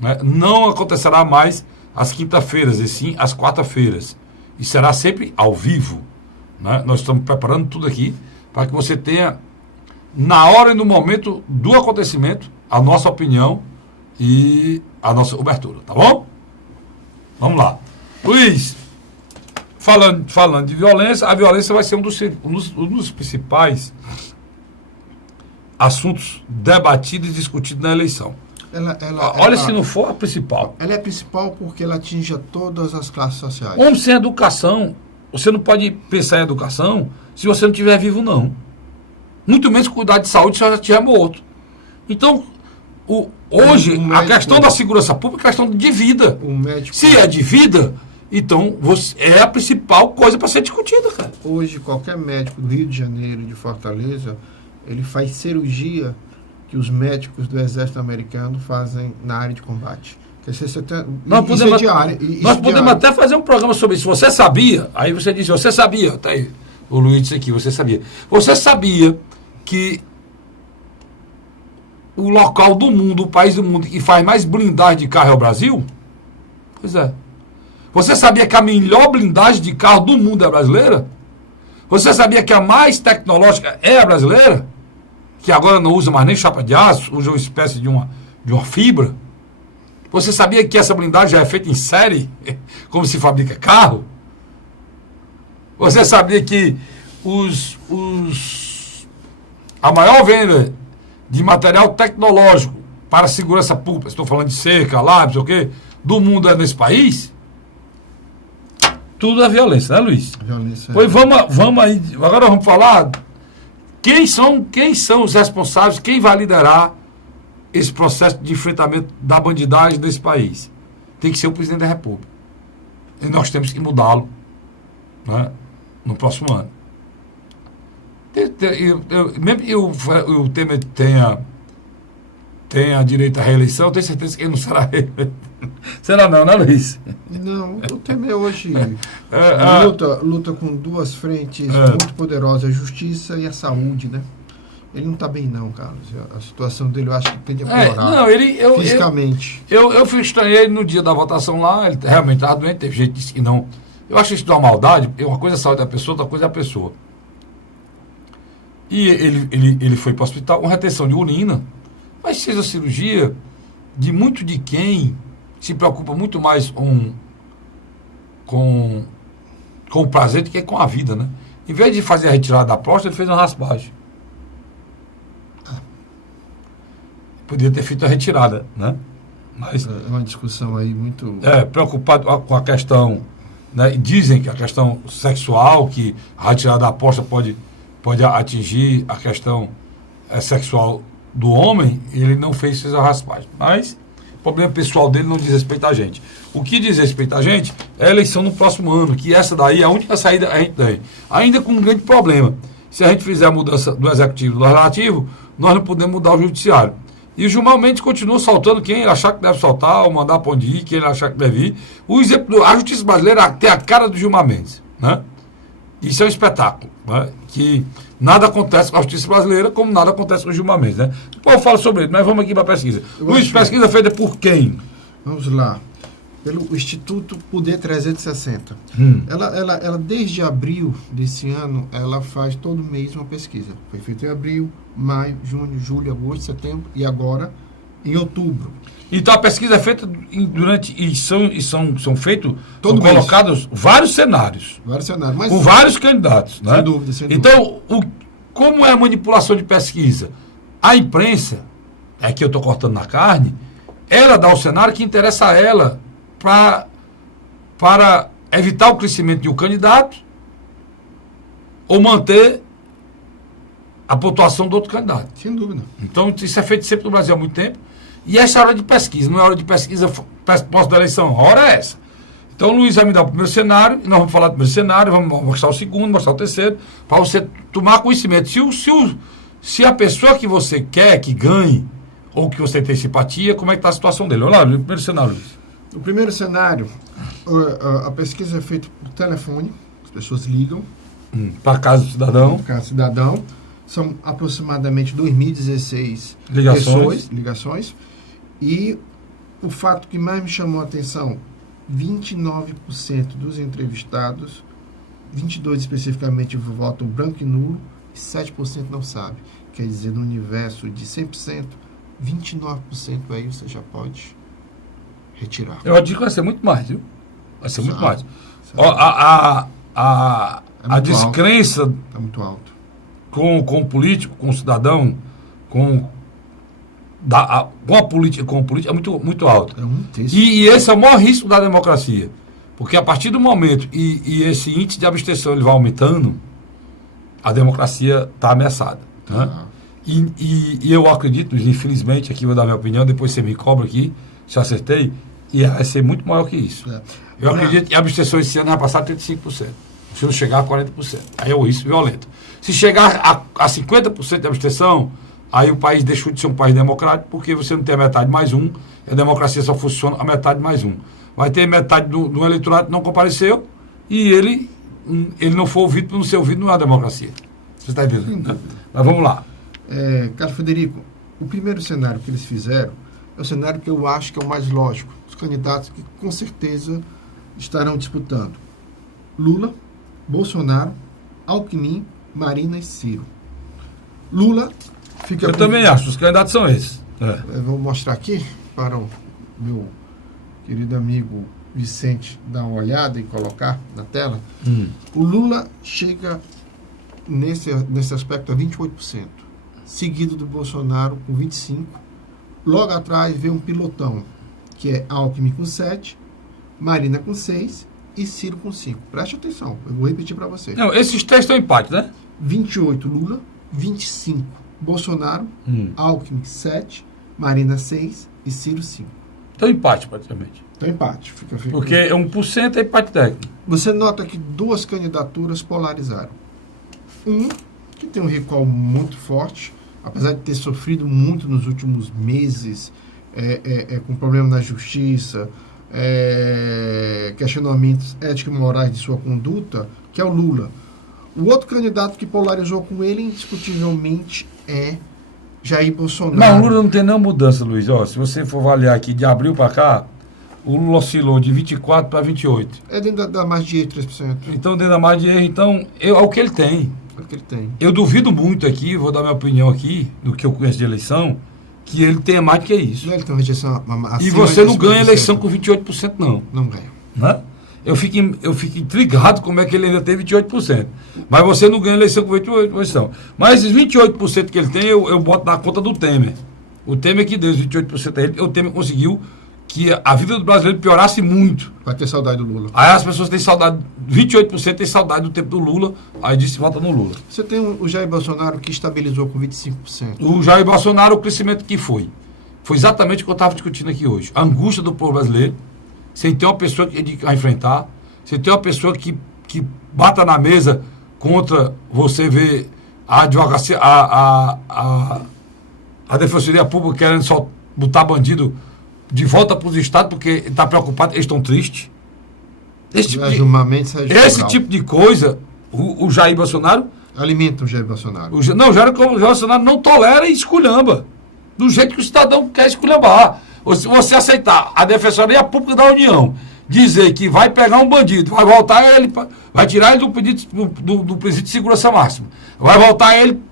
né? Não acontecerá mais às quinta-feiras, e sim às quarta-feiras. E será sempre ao vivo, né? Nós estamos preparando tudo aqui para que você tenha, na hora e no momento do acontecimento, a nossa opinião e a nossa cobertura, tá bom? Vamos lá. Luiz, falando de violência, a violência vai ser um dos principais assuntos debatidos e discutidos na eleição. Olha, se não for a principal. Ela é principal porque ela atinge a todas as classes sociais. Como sem educação, você não pode pensar em educação se você não estiver vivo, não. Muito menos cuidar de saúde se você já estiver morto. Então, hoje, a questão da segurança pública é questão de vida. Se é de vida, então é a principal coisa para ser discutida, cara. Hoje, qualquer médico do Rio de Janeiro, de Fortaleza, ele faz cirurgia que os médicos do Exército Americano fazem na área de combate. Nós podemos até fazer um programa sobre isso. Você sabia? Aí você disse, você sabia? Tá aí, o Luiz disse aqui, você sabia. Você sabia que o local do mundo, o país do mundo que faz mais blindagem de carro é o Brasil? Pois é. Você sabia que a melhor blindagem de carro do mundo é a brasileira? Você sabia que a mais tecnológica é a brasileira? Que agora não usa mais nem chapa de aço, usa uma espécie de uma fibra? Você sabia que essa blindagem já é feita em série, como se fabrica carro? Você sabia que a maior venda de material tecnológico para segurança pública, estou falando de cerca, lá, não sei o quê, do mundo é nesse país? Tudo é violência, né, Luiz? Violência. Pois vamos aí, agora vamos falar quem são os responsáveis, quem vai liderar esse processo de enfrentamento da bandidagem desse país. Tem que ser o presidente da República. E nós temos que mudá-lo, né, no próximo ano. Mesmo que o Temer tenha direito à reeleição, eu tenho certeza que ele não será reeleito. Será não, né, Luiz? Não, o Temer hoje É, luta com duas frentes muito poderosas, a justiça e a saúde, né? Ele não está bem não, Carlos. A situação dele eu acho que tende a piorar não, fisicamente. Eu estranhei no dia da votação lá, ele realmente estava doente, teve gente que disse que não. Eu acho isso de uma maldade, porque uma coisa é a saúde da pessoa, outra coisa é a pessoa. E ele foi para o hospital com retenção de urina, mas fez a cirurgia de quem se preocupa muito mais com o prazer do que com a vida, né? Em vez de fazer a retirada da próstata, ele fez uma raspagem. Podia ter feito a retirada, né? Mas, É uma discussão aí muito... preocupado com a questão, né? Dizem que a questão sexual, que a retirada da próstata pode atingir a questão sexual do homem, ele não fez a raspagem. Mas o problema pessoal dele não diz respeito a gente. O que diz respeito a gente é a eleição no próximo ano, que essa daí é a única saída que a gente tem. Ainda com um grande problema. Se a gente fizer a mudança do executivo e do legislativo, nós não podemos mudar o judiciário. E o Gilmar Mendes continua soltando quem ele achar que deve soltar, ou mandar para onde ir, quem ele achar que deve ir. A justiça brasileira tem a cara do Gilmar Mendes, né? Isso é um espetáculo, né? Que nada acontece com a justiça brasileira, como nada acontece com o Gilmar Mendes, né? Depois eu falo sobre ele, mas vamos aqui para a pesquisa. Luiz, pesquisa feita por quem? Vamos lá. Pelo Instituto Poder 360. Ela, desde abril desse ano, ela faz todo mês uma pesquisa. Foi feita em abril, maio, junho, julho, agosto, setembro e agora em outubro. Então a pesquisa é feita são feitos, são mês. colocados vários cenários. Vários cenários. Mas, Com vários candidatos, né? Sem dúvida, sem dúvida. Então, como é a manipulação de pesquisa? A imprensa, é que eu estou cortando na carne, ela dá o cenário que interessa a ela para evitar o crescimento de um candidato ou manter a pontuação do outro candidato. Sem dúvida. Então, isso é feito sempre no Brasil há muito tempo. E essa é a hora de pesquisa, não é hora de pesquisa pós da eleição, a hora é essa. Então o Luiz vai me dar o primeiro cenário, e nós vamos falar do primeiro cenário, vamos mostrar o segundo, mostrar o terceiro, para você tomar conhecimento. Se a pessoa que você quer que ganhe, ou que você tem simpatia, como é que está a situação dele? Olha lá, o primeiro cenário, Luiz. O primeiro cenário, a pesquisa é feita por telefone, as pessoas ligam. Para casa do cidadão. Para casa do cidadão. São aproximadamente 2016 ligações. E o fato que mais me chamou a atenção, 29% dos entrevistados, 22% especificamente, votam branco e nulo, e 7% não sabe. Quer dizer, no universo de 100%, 29% aí você já pode retirar. Eu digo que vai ser muito mais, viu? Vai ser muito mais. Ó, a descrença está muito alto. Com o político, com o cidadão, com a política é muito alto. É muito isso. E esse é o maior risco da democracia. Porque a partir do momento, e esse índice de abstenção ele vai aumentando, a democracia está ameaçada. Né? E eu acredito, infelizmente, aqui vou dar minha opinião, depois você me cobra aqui, se eu acertei, e vai ser muito maior que isso. Eu acredito que a abstenção esse ano vai passar a 35%. Se não chegar a 40%. Aí é um risco violento. Se chegar a 50% de abstenção, aí o país deixou de ser um país democrático, porque você não tem a metade mais um, e a democracia só funciona a metade mais um. Vai ter metade do eleitorado que não compareceu, e ele não foi ouvido por não ser ouvido, não é a democracia. Você está entendendo? Né? Mas vamos lá. Carlos Frederico, o primeiro cenário que eles fizeram é o cenário que eu acho que é o mais lógico. Os candidatos que com certeza estarão disputando: Lula, Bolsonaro, Alckmin, Marina e Ciro. Lula fica... Eu também acho, os candidatos são esses. Eu vou mostrar aqui para o meu querido amigo Vicente dar uma olhada e colocar na tela. O Lula chega nesse aspecto a 28%, seguido do Bolsonaro com 25%. Logo atrás vem um pilotão, que é Alckmin com 7%, Marina com 6% e Ciro com 5%. Preste atenção, eu vou repetir para você. Não, esses três estão em empate, né? 28% Lula, 25% Bolsonaro, Alckmin 7%, Marina 6% e Ciro 5%. Então empate, praticamente. Então empate. Fica. Porque 1% é empate técnico. Você nota que duas candidaturas polarizaram. Que tem um recall muito forte, apesar de ter sofrido muito nos últimos meses com problema na justiça, questionamentos éticos e morais de sua conduta, que é o Lula. O outro candidato que polarizou com ele, indiscutivelmente, é Jair Bolsonaro. Mas o Lula não tem nenhuma mudança, Luiz. Ó, se você for avaliar aqui de abril para cá, o Lula oscilou de 24 para 28. É dentro da margem de erro, 3%. Então, dentro da margem de erro, então, é o que ele tem. É o que ele tem. Eu duvido muito aqui, vou dar minha opinião aqui, do que eu conheço de eleição, que ele tenha mais do que isso. Não, ele tem uma rejeição E você não ganha eleição com 28%, não. Não ganha. Né? Eu fico intrigado como é que ele ainda tem 28%. Mas você não ganha eleição com 28%. Mas esses 28% que ele tem, eu boto na conta do Temer. O Temer que deu os 28% a ele, o Temer conseguiu que a vida do brasileiro piorasse muito. Vai ter saudade do Lula. Aí as pessoas têm saudade, 28% têm saudade do tempo do Lula, aí disse volta no Lula. Você tem o Jair Bolsonaro que estabilizou com 25%. O Jair Bolsonaro, o crescimento que foi exatamente o que eu estava discutindo aqui hoje. A angústia do povo brasileiro, sem ter uma pessoa a enfrentar, sem ter uma pessoa que bata na mesa contra você ver a advocacia, a Defensoria Pública querendo só botar bandido de volta para os estados porque está preocupado, eles estão tristes. Esse tipo de coisa, o Jair Bolsonaro... Alimenta o Jair Bolsonaro. O Jair Bolsonaro não tolera e esculhamba. Do jeito que o cidadão quer esculhambar. Se você aceitar a Defensoria Pública da União dizer que vai pegar um bandido, vai voltar ele, vai tirar ele do presídio de segurança máxima, vai voltar ele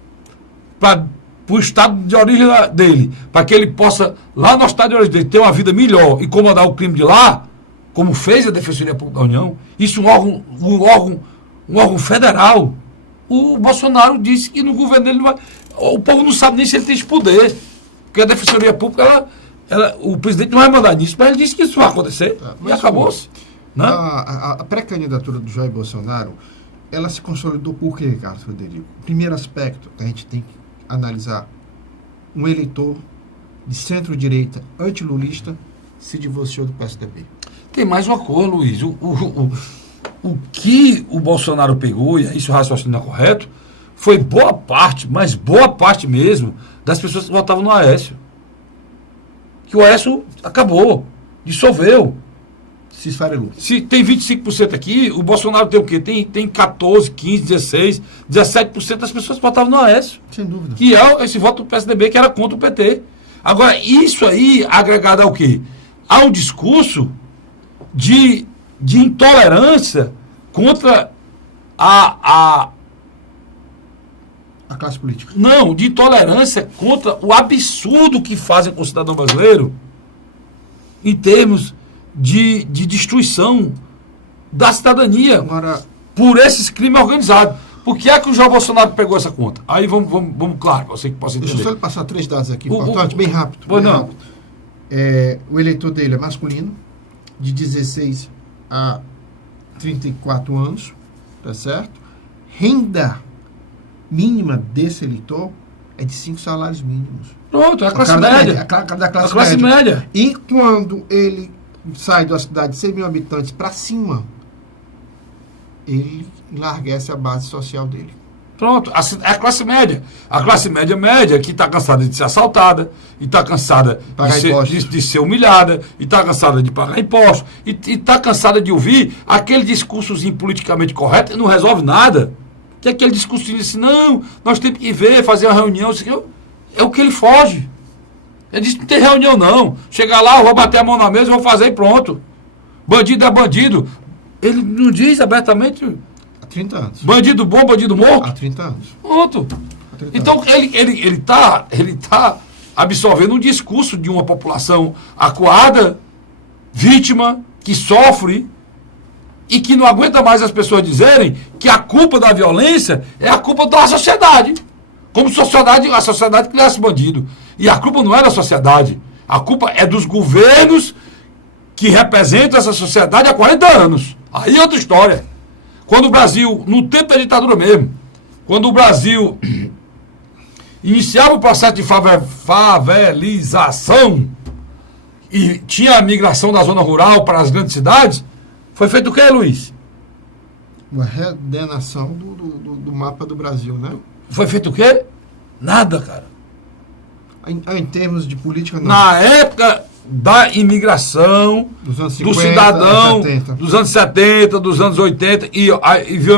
para o estado de origem dele, para que ele possa, lá no estado de origem dele, ter uma vida melhor e comandar o crime de lá, como fez a Defensoria Pública da União, isso um órgão federal. O Bolsonaro disse que no governo dele não vai... O povo não sabe nem se ele tem esse poder, porque a Defensoria Pública, o presidente não vai mandar nisso, mas ele disse que isso vai acontecer, e acabou-se. Né? A pré-candidatura do Jair Bolsonaro, ela se consolidou por quê, Carlos Frederico? Primeiro aspecto que a gente tem que analisar: um eleitor de centro-direita antilulista se divorciou do PSDB. Tem mais uma coisa, Luiz. O que o Bolsonaro pegou, e é isso o raciocínio é correto, foi boa parte, mas boa parte mesmo, das pessoas que votavam no Aécio. Que o Aécio acabou, dissolveu. Se esfarelou. Se tem 25% aqui, o Bolsonaro tem o quê? Tem 14, 15, 16, 17% das pessoas que votavam no Aécio. Sem dúvida. Que é esse voto do PSDB que era contra o PT. Agora, isso aí agregado ao quê? Há um discurso de intolerância contra a classe política. Não, de intolerância contra o absurdo que fazem com o cidadão brasileiro em termos de destruição da cidadania. Agora, por esses crimes organizados. Por que é que o Jair Bolsonaro pegou essa conta? Aí vamos claro, você que possa entender. Deixa eu só passar 3 dados aqui importantes, bem rápido. Pois não. Rápido. O eleitor dele é masculino, de 16 a 34 anos, tá certo? Renda mínima desse eleitor é de 5 salários mínimos. Pronto, é a classe média. Da classe média. E quando ele sai de uma cidade de 100 mil habitantes para cima, ele enlarguece a base social dele. Pronto, é a classe média. A classe média que está cansada de ser assaltada, e está cansada de ser humilhada, e está cansada de pagar impostos, e está cansada de ouvir aquele discursozinho politicamente correto que não resolve nada. Que é aquele discursozinho assim, não, nós temos que ver, fazer uma reunião. É o que ele foge. Ele disse, não tem reunião não. Chegar lá, eu vou bater a mão na mesa, vou fazer e pronto. Bandido é bandido. Ele não diz abertamente... Há 30 anos. Bandido bom, bandido morto? Há 30 anos. Pronto. Então, ele tá absorvendo um discurso de uma população acuada, vítima, que sofre e que não aguenta mais as pessoas dizerem que a culpa da violência é a culpa da sociedade. Como a sociedade criasse bandido. E a culpa não é da sociedade. A culpa é dos governos que representam essa sociedade há 40 anos. Aí é outra história. Quando o Brasil, no tempo da ditadura mesmo, quando o Brasil iniciava o processo de favelização e tinha a migração da zona rural para as grandes cidades, foi feito o quê, Luiz? Uma reordenação do mapa do Brasil, né? Foi feito o quê? Nada, cara. Em termos de política, não. Na época da imigração, Dos anos do 50, cidadão, 70. dos anos 70, dos anos 80, e viu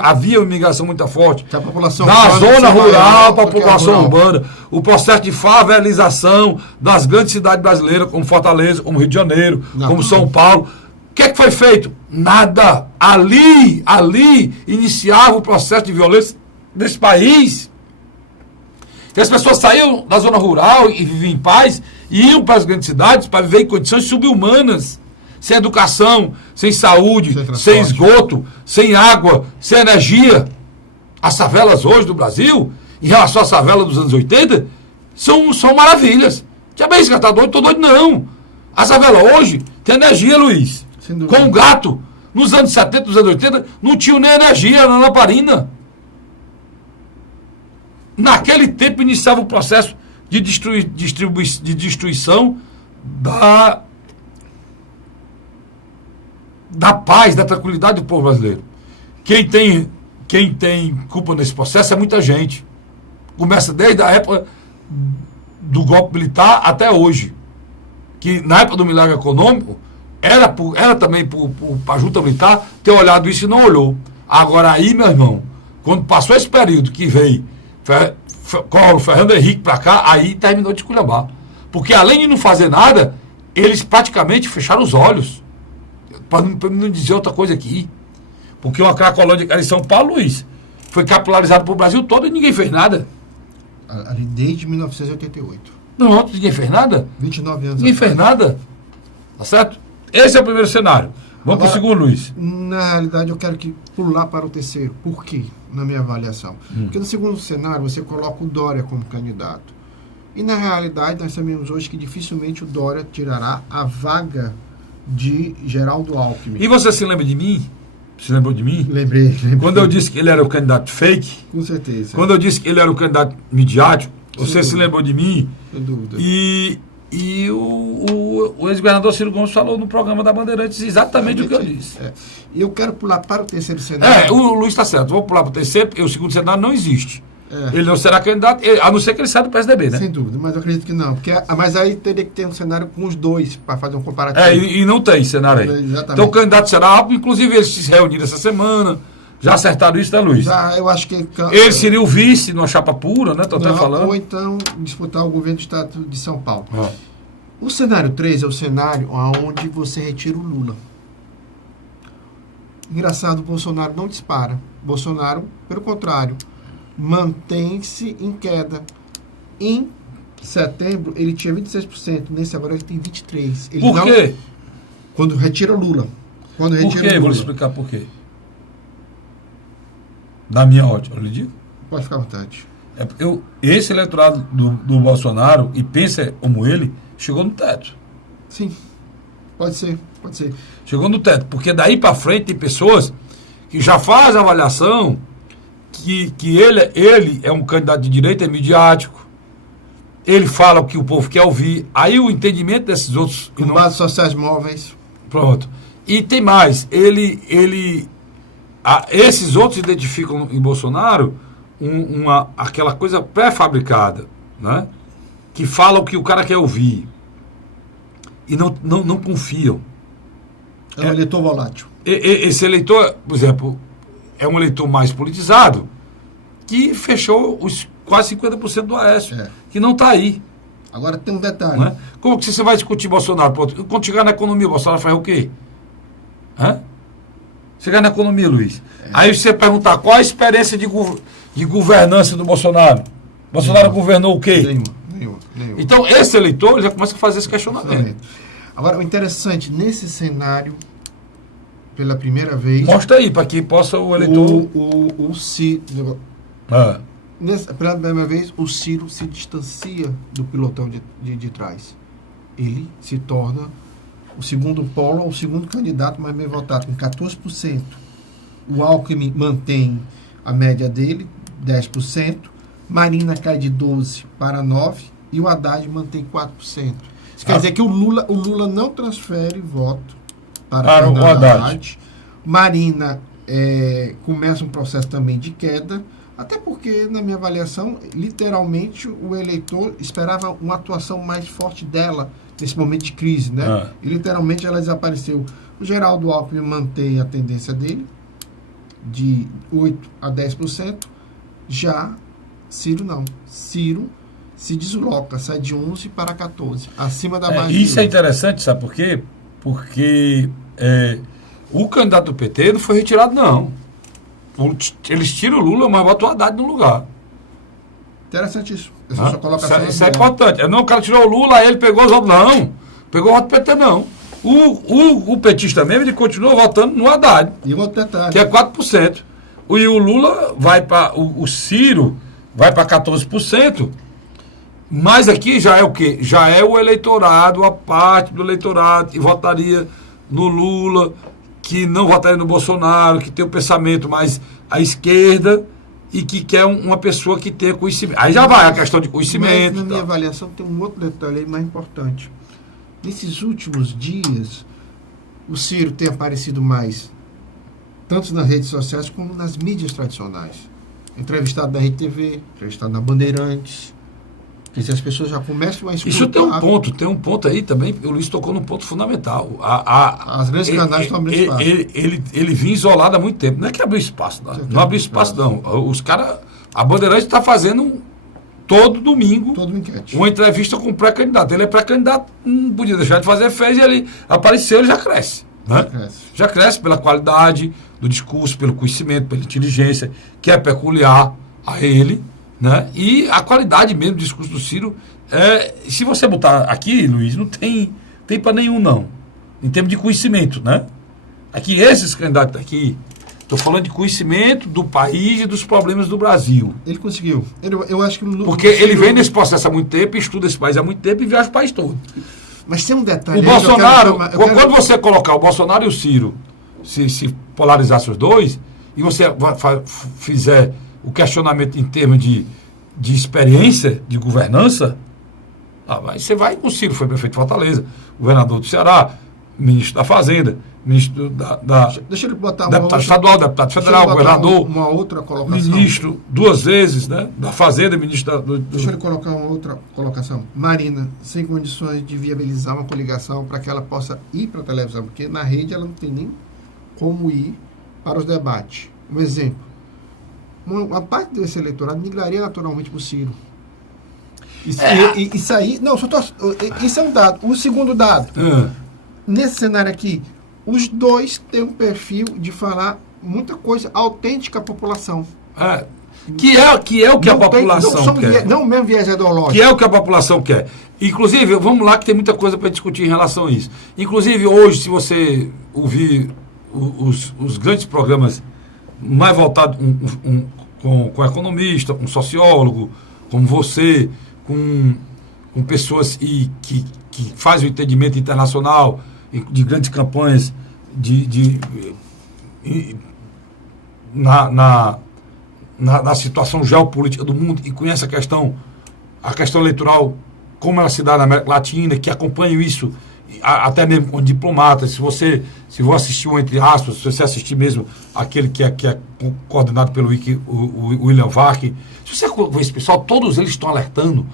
havia uma imigração muito forte Que a população da urbana zona ser rural maior para a do que a população rural. urbana, o processo de favelização das grandes cidades brasileiras, como Fortaleza, como Rio de Janeiro, Não, como tudo São bem. Paulo. O que é que foi feito? Nada. Ali iniciava o processo de violência desse país. Que as pessoas saíam da zona rural e viviam em paz e iam para as grandes cidades para viver em condições subhumanas, sem educação, sem saúde, Sem transporte. sem esgoto, sem água, sem energia. As favelas hoje do Brasil, em relação às favelas dos anos 80, são maravilhas. Já bem, você tá doido? Tô doido não. As favelas hoje tem energia, Luiz. Sem dúvida. Com o gato. Nos anos 70, nos anos 80, não tinha nem energia na lamparina. Naquele tempo iniciava o processo de destruição da paz, da tranquilidade do povo brasileiro. Quem tem culpa nesse processo é muita gente. Começa desde a época do golpe militar até hoje. Que na época do milagre econômico, era também para a junta militar ter olhado isso e não olhou. Agora aí, meu irmão, quando passou esse período que veio Fernando Henrique para cá, aí terminou de esculhambar. Porque além de não fazer nada, eles praticamente fecharam os olhos. Para não dizer outra coisa aqui. Porque uma Cracolândia que era em São Paulo, Luiz, foi capitalizado para o Brasil todo e ninguém fez nada. Ali desde 1988. Não, ninguém fez nada. 29 anos Ninguém fez nada. Tá certo? Esse é o primeiro cenário. Vamos para o segundo, Luiz. Na realidade, eu quero pular para o terceiro. Por quê? Na minha avaliação. Porque no segundo cenário, você coloca o Dória como candidato. E na realidade, nós sabemos hoje que dificilmente o Dória tirará a vaga de Geraldo Alckmin. E você se lembra de mim? Se lembrou de mim? Lembrei. Quando eu disse que ele era o candidato fake, Com certeza. quando eu disse que ele era o candidato midiático, você se lembrou de mim? Sem dúvida. E o ex-governador Ciro Gomes falou no programa da Bandeirantes exatamente o que eu disse. E eu quero pular para o terceiro cenário. O Luiz está certo. Vou pular para o terceiro, porque o segundo cenário não existe. Ele não será candidato, a não ser que ele saia do PSDB, né? Sem dúvida, mas eu acredito que não. Mas aí teria que ter um cenário com os dois, para fazer um comparativo. E não tem cenário aí. Exatamente. Então o candidato será Alckmin, inclusive eles se reuniram essa semana, já acertaram isso, né, Luiz? Já, eu acho que... Ele seria o vice numa chapa pura, né? Tô até falando. Ou então disputar o governo do estado de São Paulo. O cenário 3 é o cenário onde você retira o Lula. Engraçado, o Bolsonaro não dispara. Bolsonaro, pelo contrário, mantém-se em queda. Em setembro, ele tinha 26%. Nesse agora, ele tem 23%. Ele Por quê? Quando retira o Lula. Quando Por retira quê? o Vou Lula. lhe explicar por quê. Da minha ótica, eu lhe digo. Pode ficar à vontade. É porque esse eleitorado do Bolsonaro, e pensa como ele, chegou no teto. Sim, pode ser. Chegou no teto. Porque daí para frente tem pessoas que já fazem a avaliação que ele é um candidato de direita, é midiático. Ele fala o que o povo quer ouvir. Aí o entendimento desses outros... Com bases sociais móveis. Pronto. E tem mais. Esses outros identificam em Bolsonaro aquela coisa pré-fabricada, né? Que fala o que o cara quer ouvir. E não confiam. É um eleitor volátil. Esse eleitor, por exemplo, é um eleitor mais politizado que fechou os quase 50% do Aécio, que não está aí. Agora tem um detalhe. Não é? Como que você vai discutir Bolsonaro? Quando chegar na economia, Bolsonaro faz o quê? Chegar na economia, Luiz. Aí você perguntar qual a experiência de governança do Bolsonaro. Bolsonaro governou o quê? Nenhuma. Então, esse eleitor já começa a fazer esse questionamento. Agora, o interessante, nesse cenário, pela primeira vez... Mostra aí, para que possa o eleitor... O Ciro... Pela primeira vez, o Ciro se distancia do pilotão de trás. Ele se torna o segundo polo, o segundo candidato mais bem votado, com 14%. O Alckmin mantém a média dele, 10%. Marina cai de 12% para 9%. E o Haddad mantém 4%. Isso quer dizer que o Lula não transfere voto para o Haddad. Marina começa um processo também de queda. Até porque, na minha avaliação, literalmente o eleitor esperava uma atuação mais forte dela nesse momento de crise, né? E literalmente ela desapareceu. O Geraldo Alckmin mantém a tendência dele de 8% a 10%, já Ciro não. Ciro se desloca, sai de 11 para 14, acima da margem. Isso é interessante, sabe por quê? Porque o candidato do PT não foi retirado, não. Eles tiram o Lula, mas botam o Haddad no lugar. Interessante isso. Essa sua colocação isso é importante. Não, o cara tirou o Lula, aí ele pegou os votos. Não, pegou o voto do PT, não. O petista mesmo, ele continua votando no Haddad. E outro detalhe. Que é 4%. E o Lula vai para... O Ciro vai para 14%. Mas aqui já é o quê? Já é o eleitorado, a parte do eleitorado que votaria no Lula, que não votaria no Bolsonaro, que tem o pensamento mais à esquerda e que quer uma pessoa que tenha conhecimento. Aí já vai a questão de conhecimento. Mas na minha avaliação tem um outro detalhe aí mais importante. Nesses últimos dias, o Ciro tem aparecido mais, tanto nas redes sociais como nas mídias tradicionais. Entrevistado na Rede TV, entrevistado na Bandeirantes. Quer dizer, as pessoas já começam a escutar. Isso tem um ponto aí também, o Luiz tocou num ponto fundamental. As grandes canais estão abrindo espaço. Ele vinha isolado há muito tempo. Não é que abriu espaço, não abriu espaço, não. Os caras, a Bandeirantes está fazendo todo domingo uma entrevista com um pré-candidato. Ele é pré-candidato, não podia deixar de fazer, fez e ele apareceu, ele já cresce. Né? Já cresce pela qualidade do discurso, pelo conhecimento, pela inteligência, que é peculiar a ele. Né? E a qualidade mesmo do discurso do Ciro, se você botar aqui, Luiz, não tem para nenhum, não. Em termos de conhecimento, né? Aqui, esses candidatos aqui, estou falando de conhecimento do país e dos problemas do Brasil. Ele conseguiu. Eu acho que porque ele vem nesse processo há muito tempo, estuda esse país há muito tempo e viaja o país todo. Mas tem um detalhe. O Bolsonaro, quando você colocar o Bolsonaro e o Ciro, se polarizasse os dois, e você fizer o questionamento em termos de experiência, de governança, você vai com o Ciro, foi prefeito de Fortaleza, governador do Ceará, ministro da Fazenda, ministro deixa ele botar deputado estadual, deputado federal, governador, uma outra colocação. Ministro 2 vezes, né, da Fazenda, ministro Deixa ele colocar uma outra colocação. Marina, sem condições de viabilizar uma coligação para que ela possa ir para a televisão, porque na rede ela não tem nem como ir para os debates. Um exemplo. Uma parte desse eleitorado migraria naturalmente para o Ciro. Isso aí... Não, isso é um dado. O segundo dado. Nesse cenário aqui, os dois têm um perfil de falar muita coisa autêntica à população. Que é o que a população quer. Não o mesmo viés ideológico. Que é o que a população quer. Inclusive, vamos lá que tem muita coisa para discutir em relação a isso. Inclusive, hoje, se você ouvir os grandes programas mais voltado com economista, com sociólogo, como você, com pessoas que fazem o entendimento internacional de grandes campanhas na situação geopolítica do mundo e conhece a questão eleitoral, como ela se dá na América Latina, que acompanham isso até mesmo com diplomatas. Se você assistir um, entre aspas, se você assistir mesmo aquele que é coordenado pelo William Vac, se você ver esse pessoal, todos eles estão alertando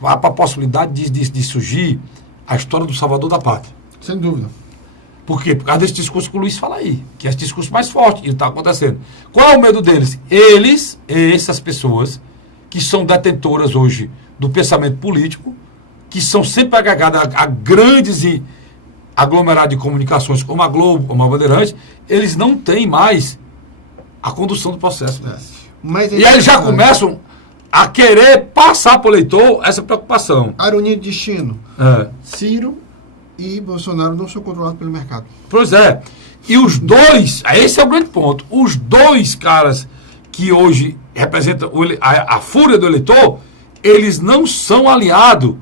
para a possibilidade de surgir a história do Salvador da Pátria. Sem dúvida. Por quê? Por causa desse discurso que o Luiz fala aí, que é esse discurso mais forte e está acontecendo. Qual é o medo deles? Essas pessoas que são detentoras hoje do pensamento político, que são sempre agregadas a grandes aglomerados de comunicações, como a Globo, como a Bandeirantes, eles não têm mais a condução do processo. E aí eles já começam a querer passar para o eleitor essa preocupação. Aronia de destino. Ciro e Bolsonaro não são controlados pelo mercado. Pois é. E os dois, esse é o grande ponto, os dois caras que hoje representam a fúria do eleitor, eles não são aliados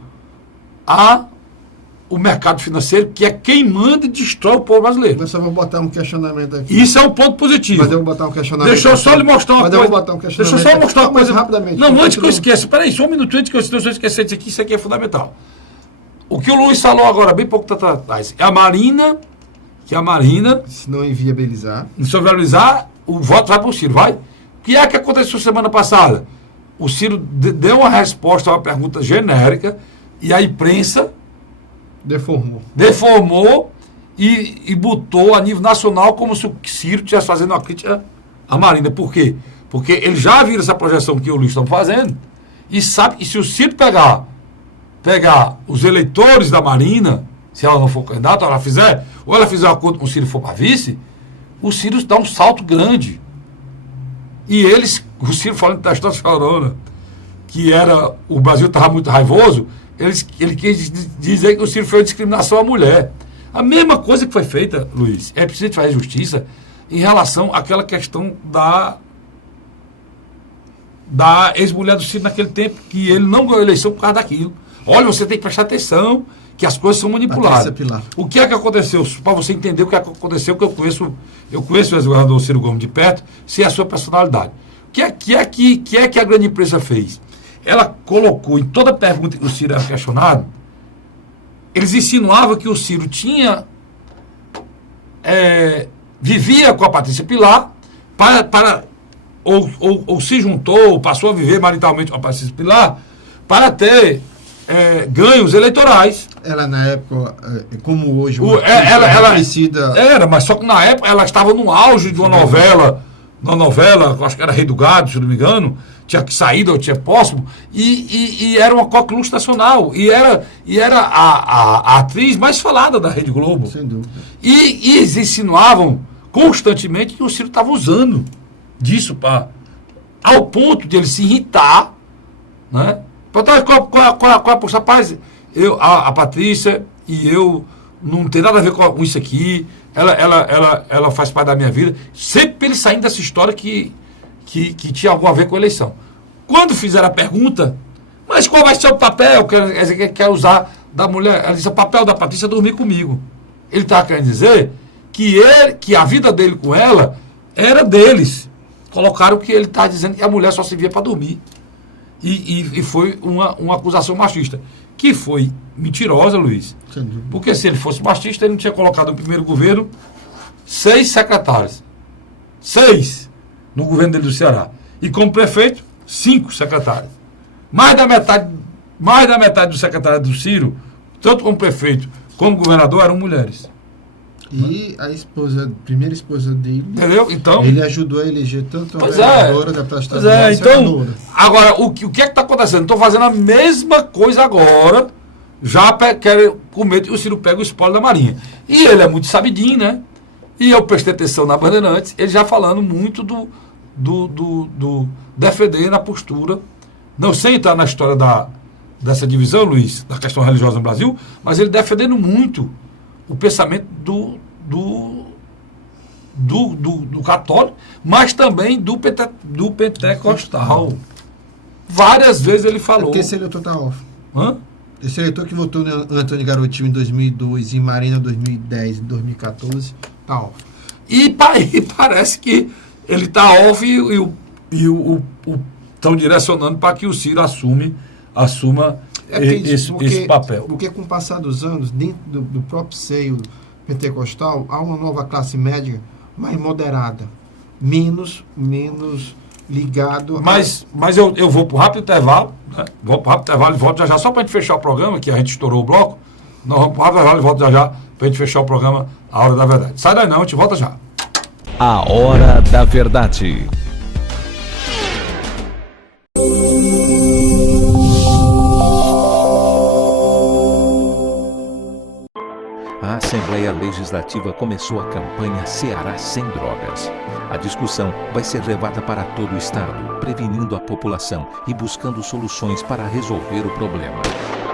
o mercado financeiro, que é quem manda e destrói o povo brasileiro. Mas eu vou botar um questionamento aqui. Isso é um ponto positivo. Mas eu vou botar um questionamento. Deixa eu só lhe mostrar uma coisa. Eu vou botar um questionamento. Deixa eu só mostrar uma coisa. Rapidamente. Não, antes que eu esqueça. Peraí, só um minutinho antes que eu esquecer disso aqui. Isso aqui é fundamental. O que o Luiz falou agora, bem pouco tempo atrás, é a Marina, se não inviabilizar, o voto vai para o Ciro, vai? que é que aconteceu semana passada? O Ciro deu uma resposta a uma pergunta genérica e a imprensa deformou e botou a nível nacional como se o Ciro estivesse fazendo uma crítica à Marina. Por quê? Porque ele já viu essa projeção que o Luiz está fazendo e sabe que se o Ciro pegar os eleitores da Marina, se ela não for candidata, ou ela fizer um acordo com o Ciro e for para vice, o Ciro dá um salto grande. E o Ciro falando da testosterona, que o Brasil estava muito raivoso, ele quis dizer que o Ciro foi uma discriminação à mulher. A mesma coisa que foi feita, Luiz, é preciso fazer justiça em relação àquela questão da ex-mulher do Ciro naquele tempo, que ele não ganhou a eleição por causa daquilo. Olha, você tem que prestar atenção que as coisas são manipuladas. O que é que aconteceu? Para você entender o que é que aconteceu, que eu conheço o ex-governador Ciro Gomes de perto, se é a sua personalidade. O que é que a grande imprensa fez? Ela colocou em toda pergunta que o Ciro era questionado, eles insinuavam que o Ciro vivia com a Patrícia Pilar ou se juntou, passou a viver maritalmente com a Patrícia Pilar para ter ganhos eleitorais. Ela, na época, como hoje, ela era, mas só que na época ela estava no auge de uma novela, acho que era Rei do Gado, se não me engano, tinha saído ou tinha próximo, e era uma coqueluche nacional, e era a atriz mais falada da Rede Globo. Sem dúvida. E eles insinuavam constantemente que o Ciro estava usando disso ao ponto de ele se irritar, né? Qual a postura? Rapaz, a Patrícia e eu não tem nada a ver com isso aqui, ela faz parte da minha vida, sempre ele saindo dessa história que tinha algo a ver com a eleição. Quando fizeram a pergunta, mas qual vai ser o papel que quer usar da mulher? Ela disse, o papel da Patrícia é dormir comigo. Ele estava querendo dizer que a vida dele com ela era deles. Colocaram que ele está dizendo que a mulher só se via para dormir. E foi uma acusação machista, que foi mentirosa, Luiz. Porque se ele fosse machista, ele não tinha colocado no primeiro governo 6 secretários. 6 no governo dele do Ceará. E como prefeito, 5 secretários. Mais da metade dos secretários do Ciro, tanto como prefeito como governador, eram mulheres. E a primeira esposa dele, entendeu? Então, ele ajudou a eleger tanto a vereadora da Praça então, agora, o que é que está acontecendo? Estou fazendo a mesma coisa agora, já quero com medo que o Ciro pegue o espólio da Marinha. E ele é muito sabidinho, né? E eu prestei atenção na Bandeirantes, ele já falando muito do defender na postura, não sem entrar na história dessa divisão, Luiz, da questão religiosa no Brasil, mas ele defendendo muito o pensamento do católico, mas também do pentecostal. Várias vezes ele falou. Porque esse eleitor está off. Esse eleitor que votou no Antônio Garotinho em 2002, em Marina em 2010, em 2014, está off. E parece que ele está off e estão direcionando para que o Ciro assuma esse papel. Porque com o passar dos anos, dentro do próprio seio pentecostal, há uma nova classe média mais moderada, menos ligado... Mas eu vou para o rápido intervalo, né? Vou para o rápido intervalo e volto já só para a gente fechar o programa, que a gente estourou o bloco. Nós vamos para o rápido intervalo e volto já para a gente fechar o programa A Hora da Verdade. Sai daí não, a gente volta já. A Hora da Verdade. A Assembleia Legislativa começou a campanha Ceará Sem Drogas. A discussão vai ser levada para todo o estado, prevenindo a população e buscando soluções para resolver o problema.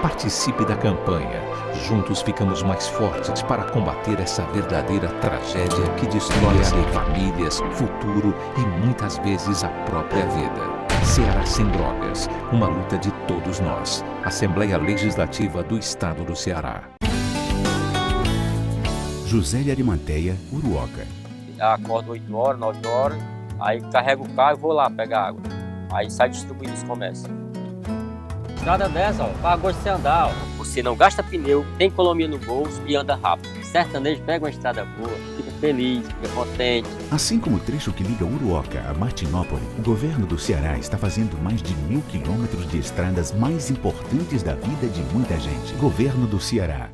Participe da campanha. Juntos ficamos mais fortes para combater essa verdadeira tragédia que destrói famílias, futuro e muitas vezes a própria vida. Ceará Sem Drogas, uma luta de todos nós. Assembleia Legislativa do Estado do Ceará. José de Arimanteia, Uruoca. Acordo 8 horas, 9 horas, aí carrego o carro e vou lá pegar água. Aí sai distribuindo os comércios. Estrada dessa, ó, para gosto de você andar, ó. Você não gasta pneu, tem economia no bolso e anda rápido. Sertanejo pega uma estrada boa, fica feliz, fica contente. Assim como o trecho que liga Uruoca a Martinópole, o governo do Ceará está fazendo mais de 1.000 quilômetros de estradas mais importantes da vida de muita gente. Governo do Ceará.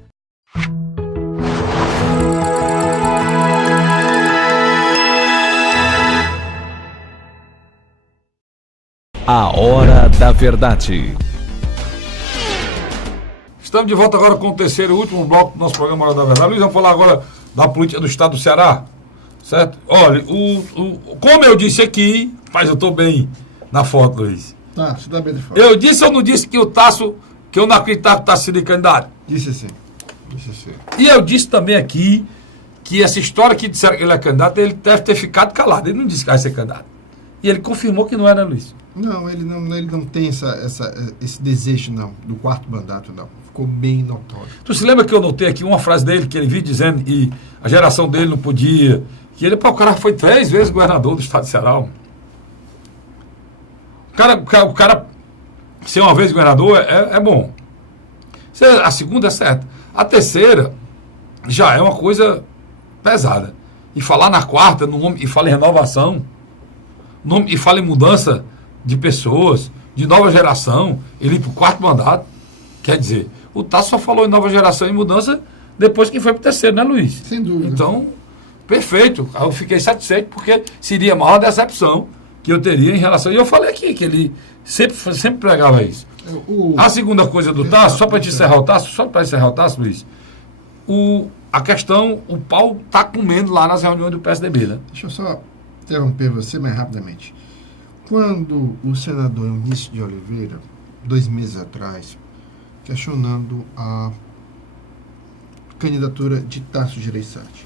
A Hora da Verdade. Estamos de volta agora com o terceiro e último bloco do nosso programa Hora da Verdade. Luiz, vamos falar agora da política do estado do Ceará, certo? Olha, como eu disse aqui, mas eu estou bem na foto, Luiz. Tá, você está bem de foto. Eu disse ou não disse que o Tasso, que eu não acreditava que o Tasso seria candidato? Disse sim. Disse sim. E eu disse também aqui que essa história que disseram que ele é candidato, ele deve ter ficado calado. Ele não disse que vai ser candidato. E ele confirmou que não era, Luiz. Não, ele não tem esse desejo, não, do quarto mandato, não. Ficou bem notório. Tu se lembra que eu notei aqui uma frase dele que ele viu dizendo que a geração dele não podia, que ele, o cara foi 3 vezes governador do estado de Ceará. O cara ser uma vez governador é bom. A segunda é certa. A terceira já é uma coisa pesada. E falar na quarta, e falar em renovação, e falar em mudança de pessoas, de nova geração, ele ir para o quarto mandato, quer dizer, o Tasso só falou em nova geração e mudança depois que foi para o terceiro, né, Luiz? Sem dúvida. Então, perfeito. Eu fiquei satisfeito porque seria a maior decepção que eu teria em relação... E eu falei aqui que ele sempre pregava isso. A segunda coisa do Tasso, só para encerrar o Tasso, Luiz, a questão, o pau está comendo lá nas reuniões do PSDB, né? Deixa eu só interromper você mais rapidamente. Quando o senador Eunício de Oliveira, 2 meses atrás, questionando a candidatura de Tasso Gereissati.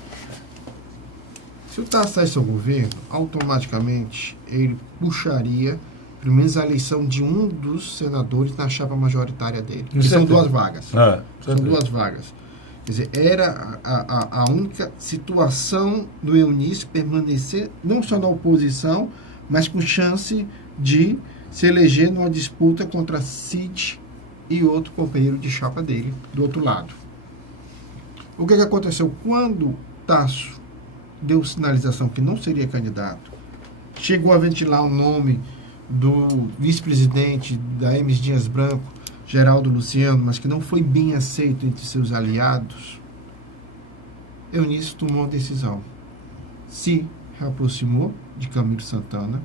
Se o Tasso saísse ao governo, automaticamente ele puxaria, pelo menos, a eleição de um dos senadores na chapa majoritária dele. Que são 2 vagas. São 2 vagas. Quer dizer, era a única situação do Eunício permanecer não só na oposição, mas com chance de se eleger numa disputa contra Cid e outro companheiro de chapa dele, do outro lado. O que aconteceu? Quando Tasso deu sinalização que não seria candidato, chegou a ventilar o nome do vice-presidente da Hermes Dias Branco, Geraldo Luciano, mas que não foi bem aceito entre seus aliados, Eunício tomou uma decisão. Se reaproximou de Camilo Santana.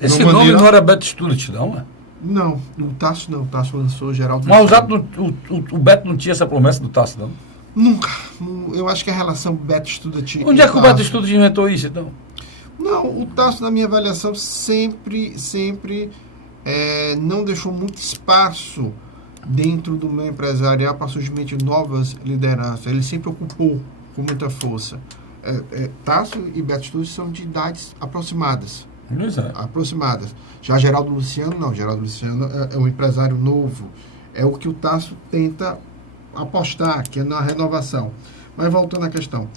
Esse nome não era Beto Stuart, não, é? Não, o Tasso não. O Tasso lançou Geraldo Mas Luciano. o Beto não tinha essa promessa do Tasso, não? Nunca. Eu acho que a relação Beto Stuart... Onde é que o Beto Stuart inventou isso, então? Não, o Tasso, na minha avaliação, sempre não deixou muito espaço dentro do meio empresarial para surgimento de novas lideranças. Ele sempre ocupou com muita força. Tasso e Beto Stuart são de idades aproximadas. Aproximadas. Já Geraldo Luciano, não. Geraldo Luciano é um empresário novo. É o que o Tasso tenta apostar, que é na renovação. Mas voltando à questão.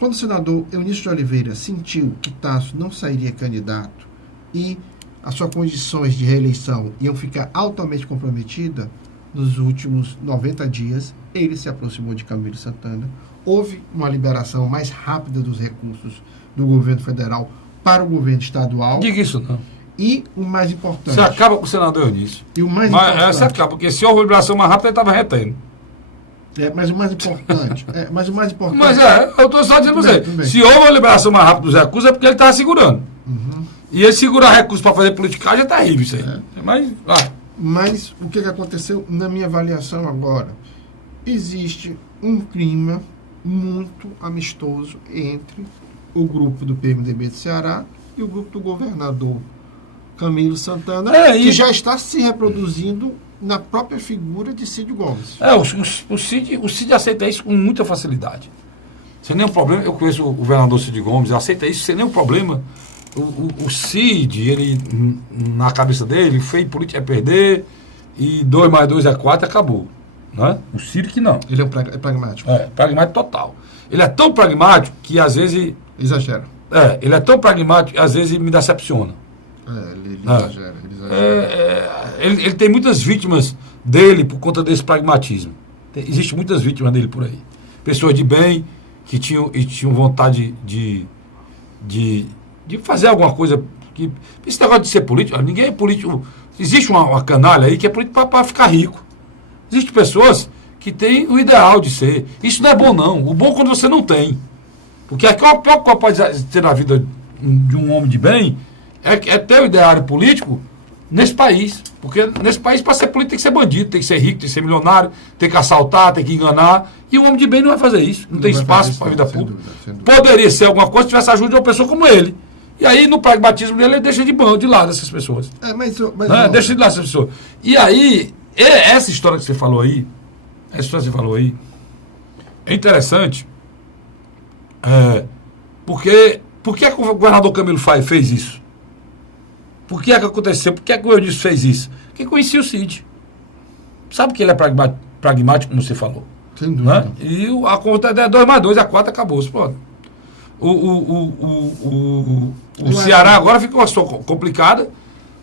Quando o senador Eunício de Oliveira sentiu que Tasso não sairia candidato e as suas condições de reeleição iam ficar altamente comprometidas, nos últimos 90 dias, ele se aproximou de Camilo Santana. Houve uma liberação mais rápida dos recursos do governo federal para o governo estadual. Diga isso não. E o mais importante... Você acaba com o senador Eunício. E o mais importante... Você acaba, porque se houve liberação mais rápida, ele estava retendo. Mas o mais importante... eu estou só dizendo para você. Se houve uma liberação mais rápida dos recursos, é porque ele estava segurando. Uhum. E ele segurar recursos para fazer politicagem é terrível isso aí. Mas o que aconteceu na minha avaliação agora? Existe um clima muito amistoso entre o grupo do PMDB do Ceará e o grupo do governador Camilo Santana, que já está se reproduzindo na própria figura de Cid Gomes. O Cid aceita isso com muita facilidade. Sem nenhum problema. Eu conheço o governador Cid Gomes, ele aceita isso sem nenhum problema. O Cid, ele, na cabeça dele, fez política é perder, e 2 mais 2 é 4, acabou. Não é? O Cid que não. Ele é pragmático. Pragmático total. Ele é tão pragmático que às vezes... Exagera. Ele é tão pragmático que às vezes me decepciona. Ele exagera. Ele tem muitas vítimas dele por conta desse pragmatismo. Existem muitas vítimas dele por aí. Pessoas de bem que tinham vontade de fazer alguma coisa. Esse negócio de ser político, ninguém é político. Existe uma canalha aí que é político para ficar rico. Existem pessoas que têm o ideal de ser. Isso não é bom, não. O bom é quando você não tem. Porque a pior coisa que pode ter na vida de um homem de bem é ter o ideário político nesse país. Porque nesse país, para ser político, tem que ser bandido, tem que ser rico, tem que ser milionário, tem que assaltar, tem que enganar. E o homem de bem não vai fazer isso. Não tem espaço para a vida pública. Poderia ser alguma coisa se tivesse ajuda de uma pessoa como ele. E aí, no pragmatismo dele, ele deixa de lado essas pessoas. Deixa de lado essas pessoas. E aí, essa história que você falou aí, é interessante. Por que o governador Camilo fez isso? Por que aconteceu? Por que o Eunício fez isso? Porque conhecia o Cid. Sabe que ele é pragmático, como você falou. Sem dúvida. Né? E a conta é 2 mais 2, a 4 acabou. Pronto. O Ceará agora ficou uma situação complicada,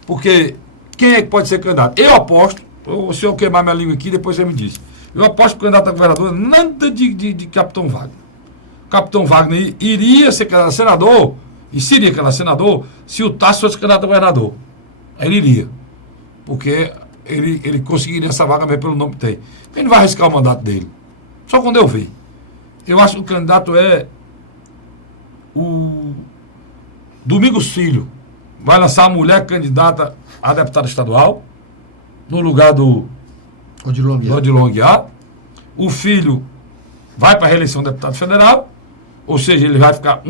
porque quem é que pode ser candidato? Eu aposto, se eu queimar minha língua aqui, depois você me diz. Eu aposto que o candidato a governador, nada de Capitão Wagner. Capitão Wagner iria ser candidato a senador, e seria candidato a senador, se o Tasso fosse candidato a governador. Aí ele iria. Porque ele conseguiria essa vaga mesmo pelo nome que tem. Ele não vai arriscar o mandato dele. Só quando eu ver. Eu acho que o candidato é o Domingos Filho. Vai lançar a mulher candidata a deputada estadual, no lugar do Odilon Aguiar. O filho vai para a reeleição de deputado federal, ou seja, ele vai ficar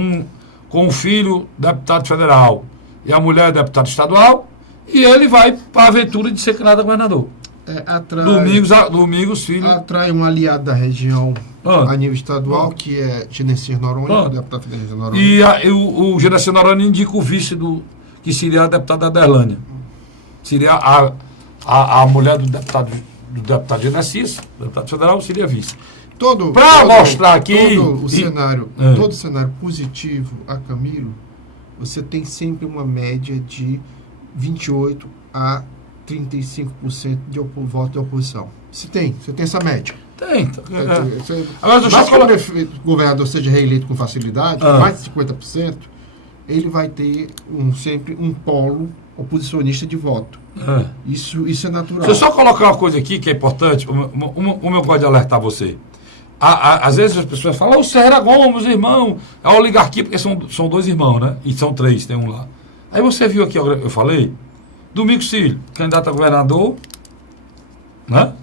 com o filho deputado federal e a mulher deputada estadual, e ele vai para a aventura de ser candidato a governador. Domingos Filho. Atrai um aliado da região a nível estadual, que é Genesi Noronha, deputado federal de Noronha. E o Genesi Noronha indica o vice que seria a deputada Aderlânia. Seria a mulher do deputado Genesi, deputado federal, seria vice. Para mostrar aqui todo o cenário positivo a Camilo, você tem sempre uma média de 28% a 35% de voto de oposição. Você tem essa média. Tem. Mas quando o governador seja reeleito com facilidade, mais de 50%, ele vai ter sempre um polo oposicionista de voto. Isso é natural. Se eu só colocar uma coisa aqui que é importante, o meu gosto de alertar você. Às vezes as pessoas falam, o Serra Gomes, irmão, é a oligarquia, porque são 2 irmãos, né? E são 3, tem um lá. Aí você viu aqui, eu falei, Domingos Filho, candidato a governador, né?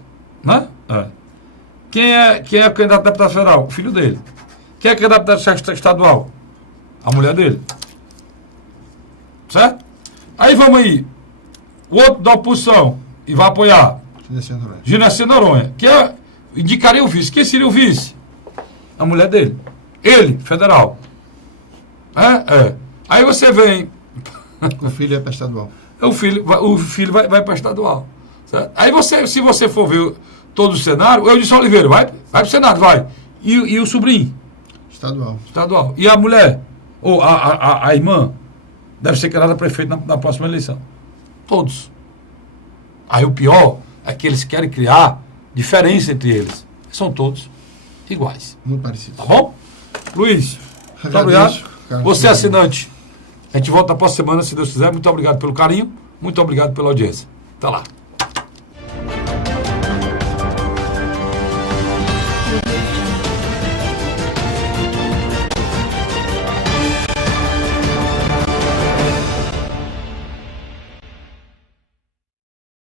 Quem é candidato a deputado federal? O filho dele. Quem é candidato a deputado estadual? A mulher dele. Certo? Aí vamos aí. O outro da oposição e vai apoiar Genesi Noronha. Indicaria o vice. Quem seria o vice? A mulher dele. Ele, federal. Aí você vem. O filho é para estadual. O filho vai para estadual. Certo? Aí se você for ver todo o cenário, eu disse Oliveira, vai para o Senado, vai. E o sobrinho? Estadual. E a mulher? Ou a irmã? Deve ser candidata a prefeito na próxima eleição. Todos. Aí o pior é que eles querem criar diferença entre eles. São todos iguais. Muito parecidos. Tá bom? Luiz, muito obrigado. Você é assinante. A gente volta na próxima semana, se Deus quiser. Muito obrigado pelo carinho. Muito obrigado pela audiência. Até lá.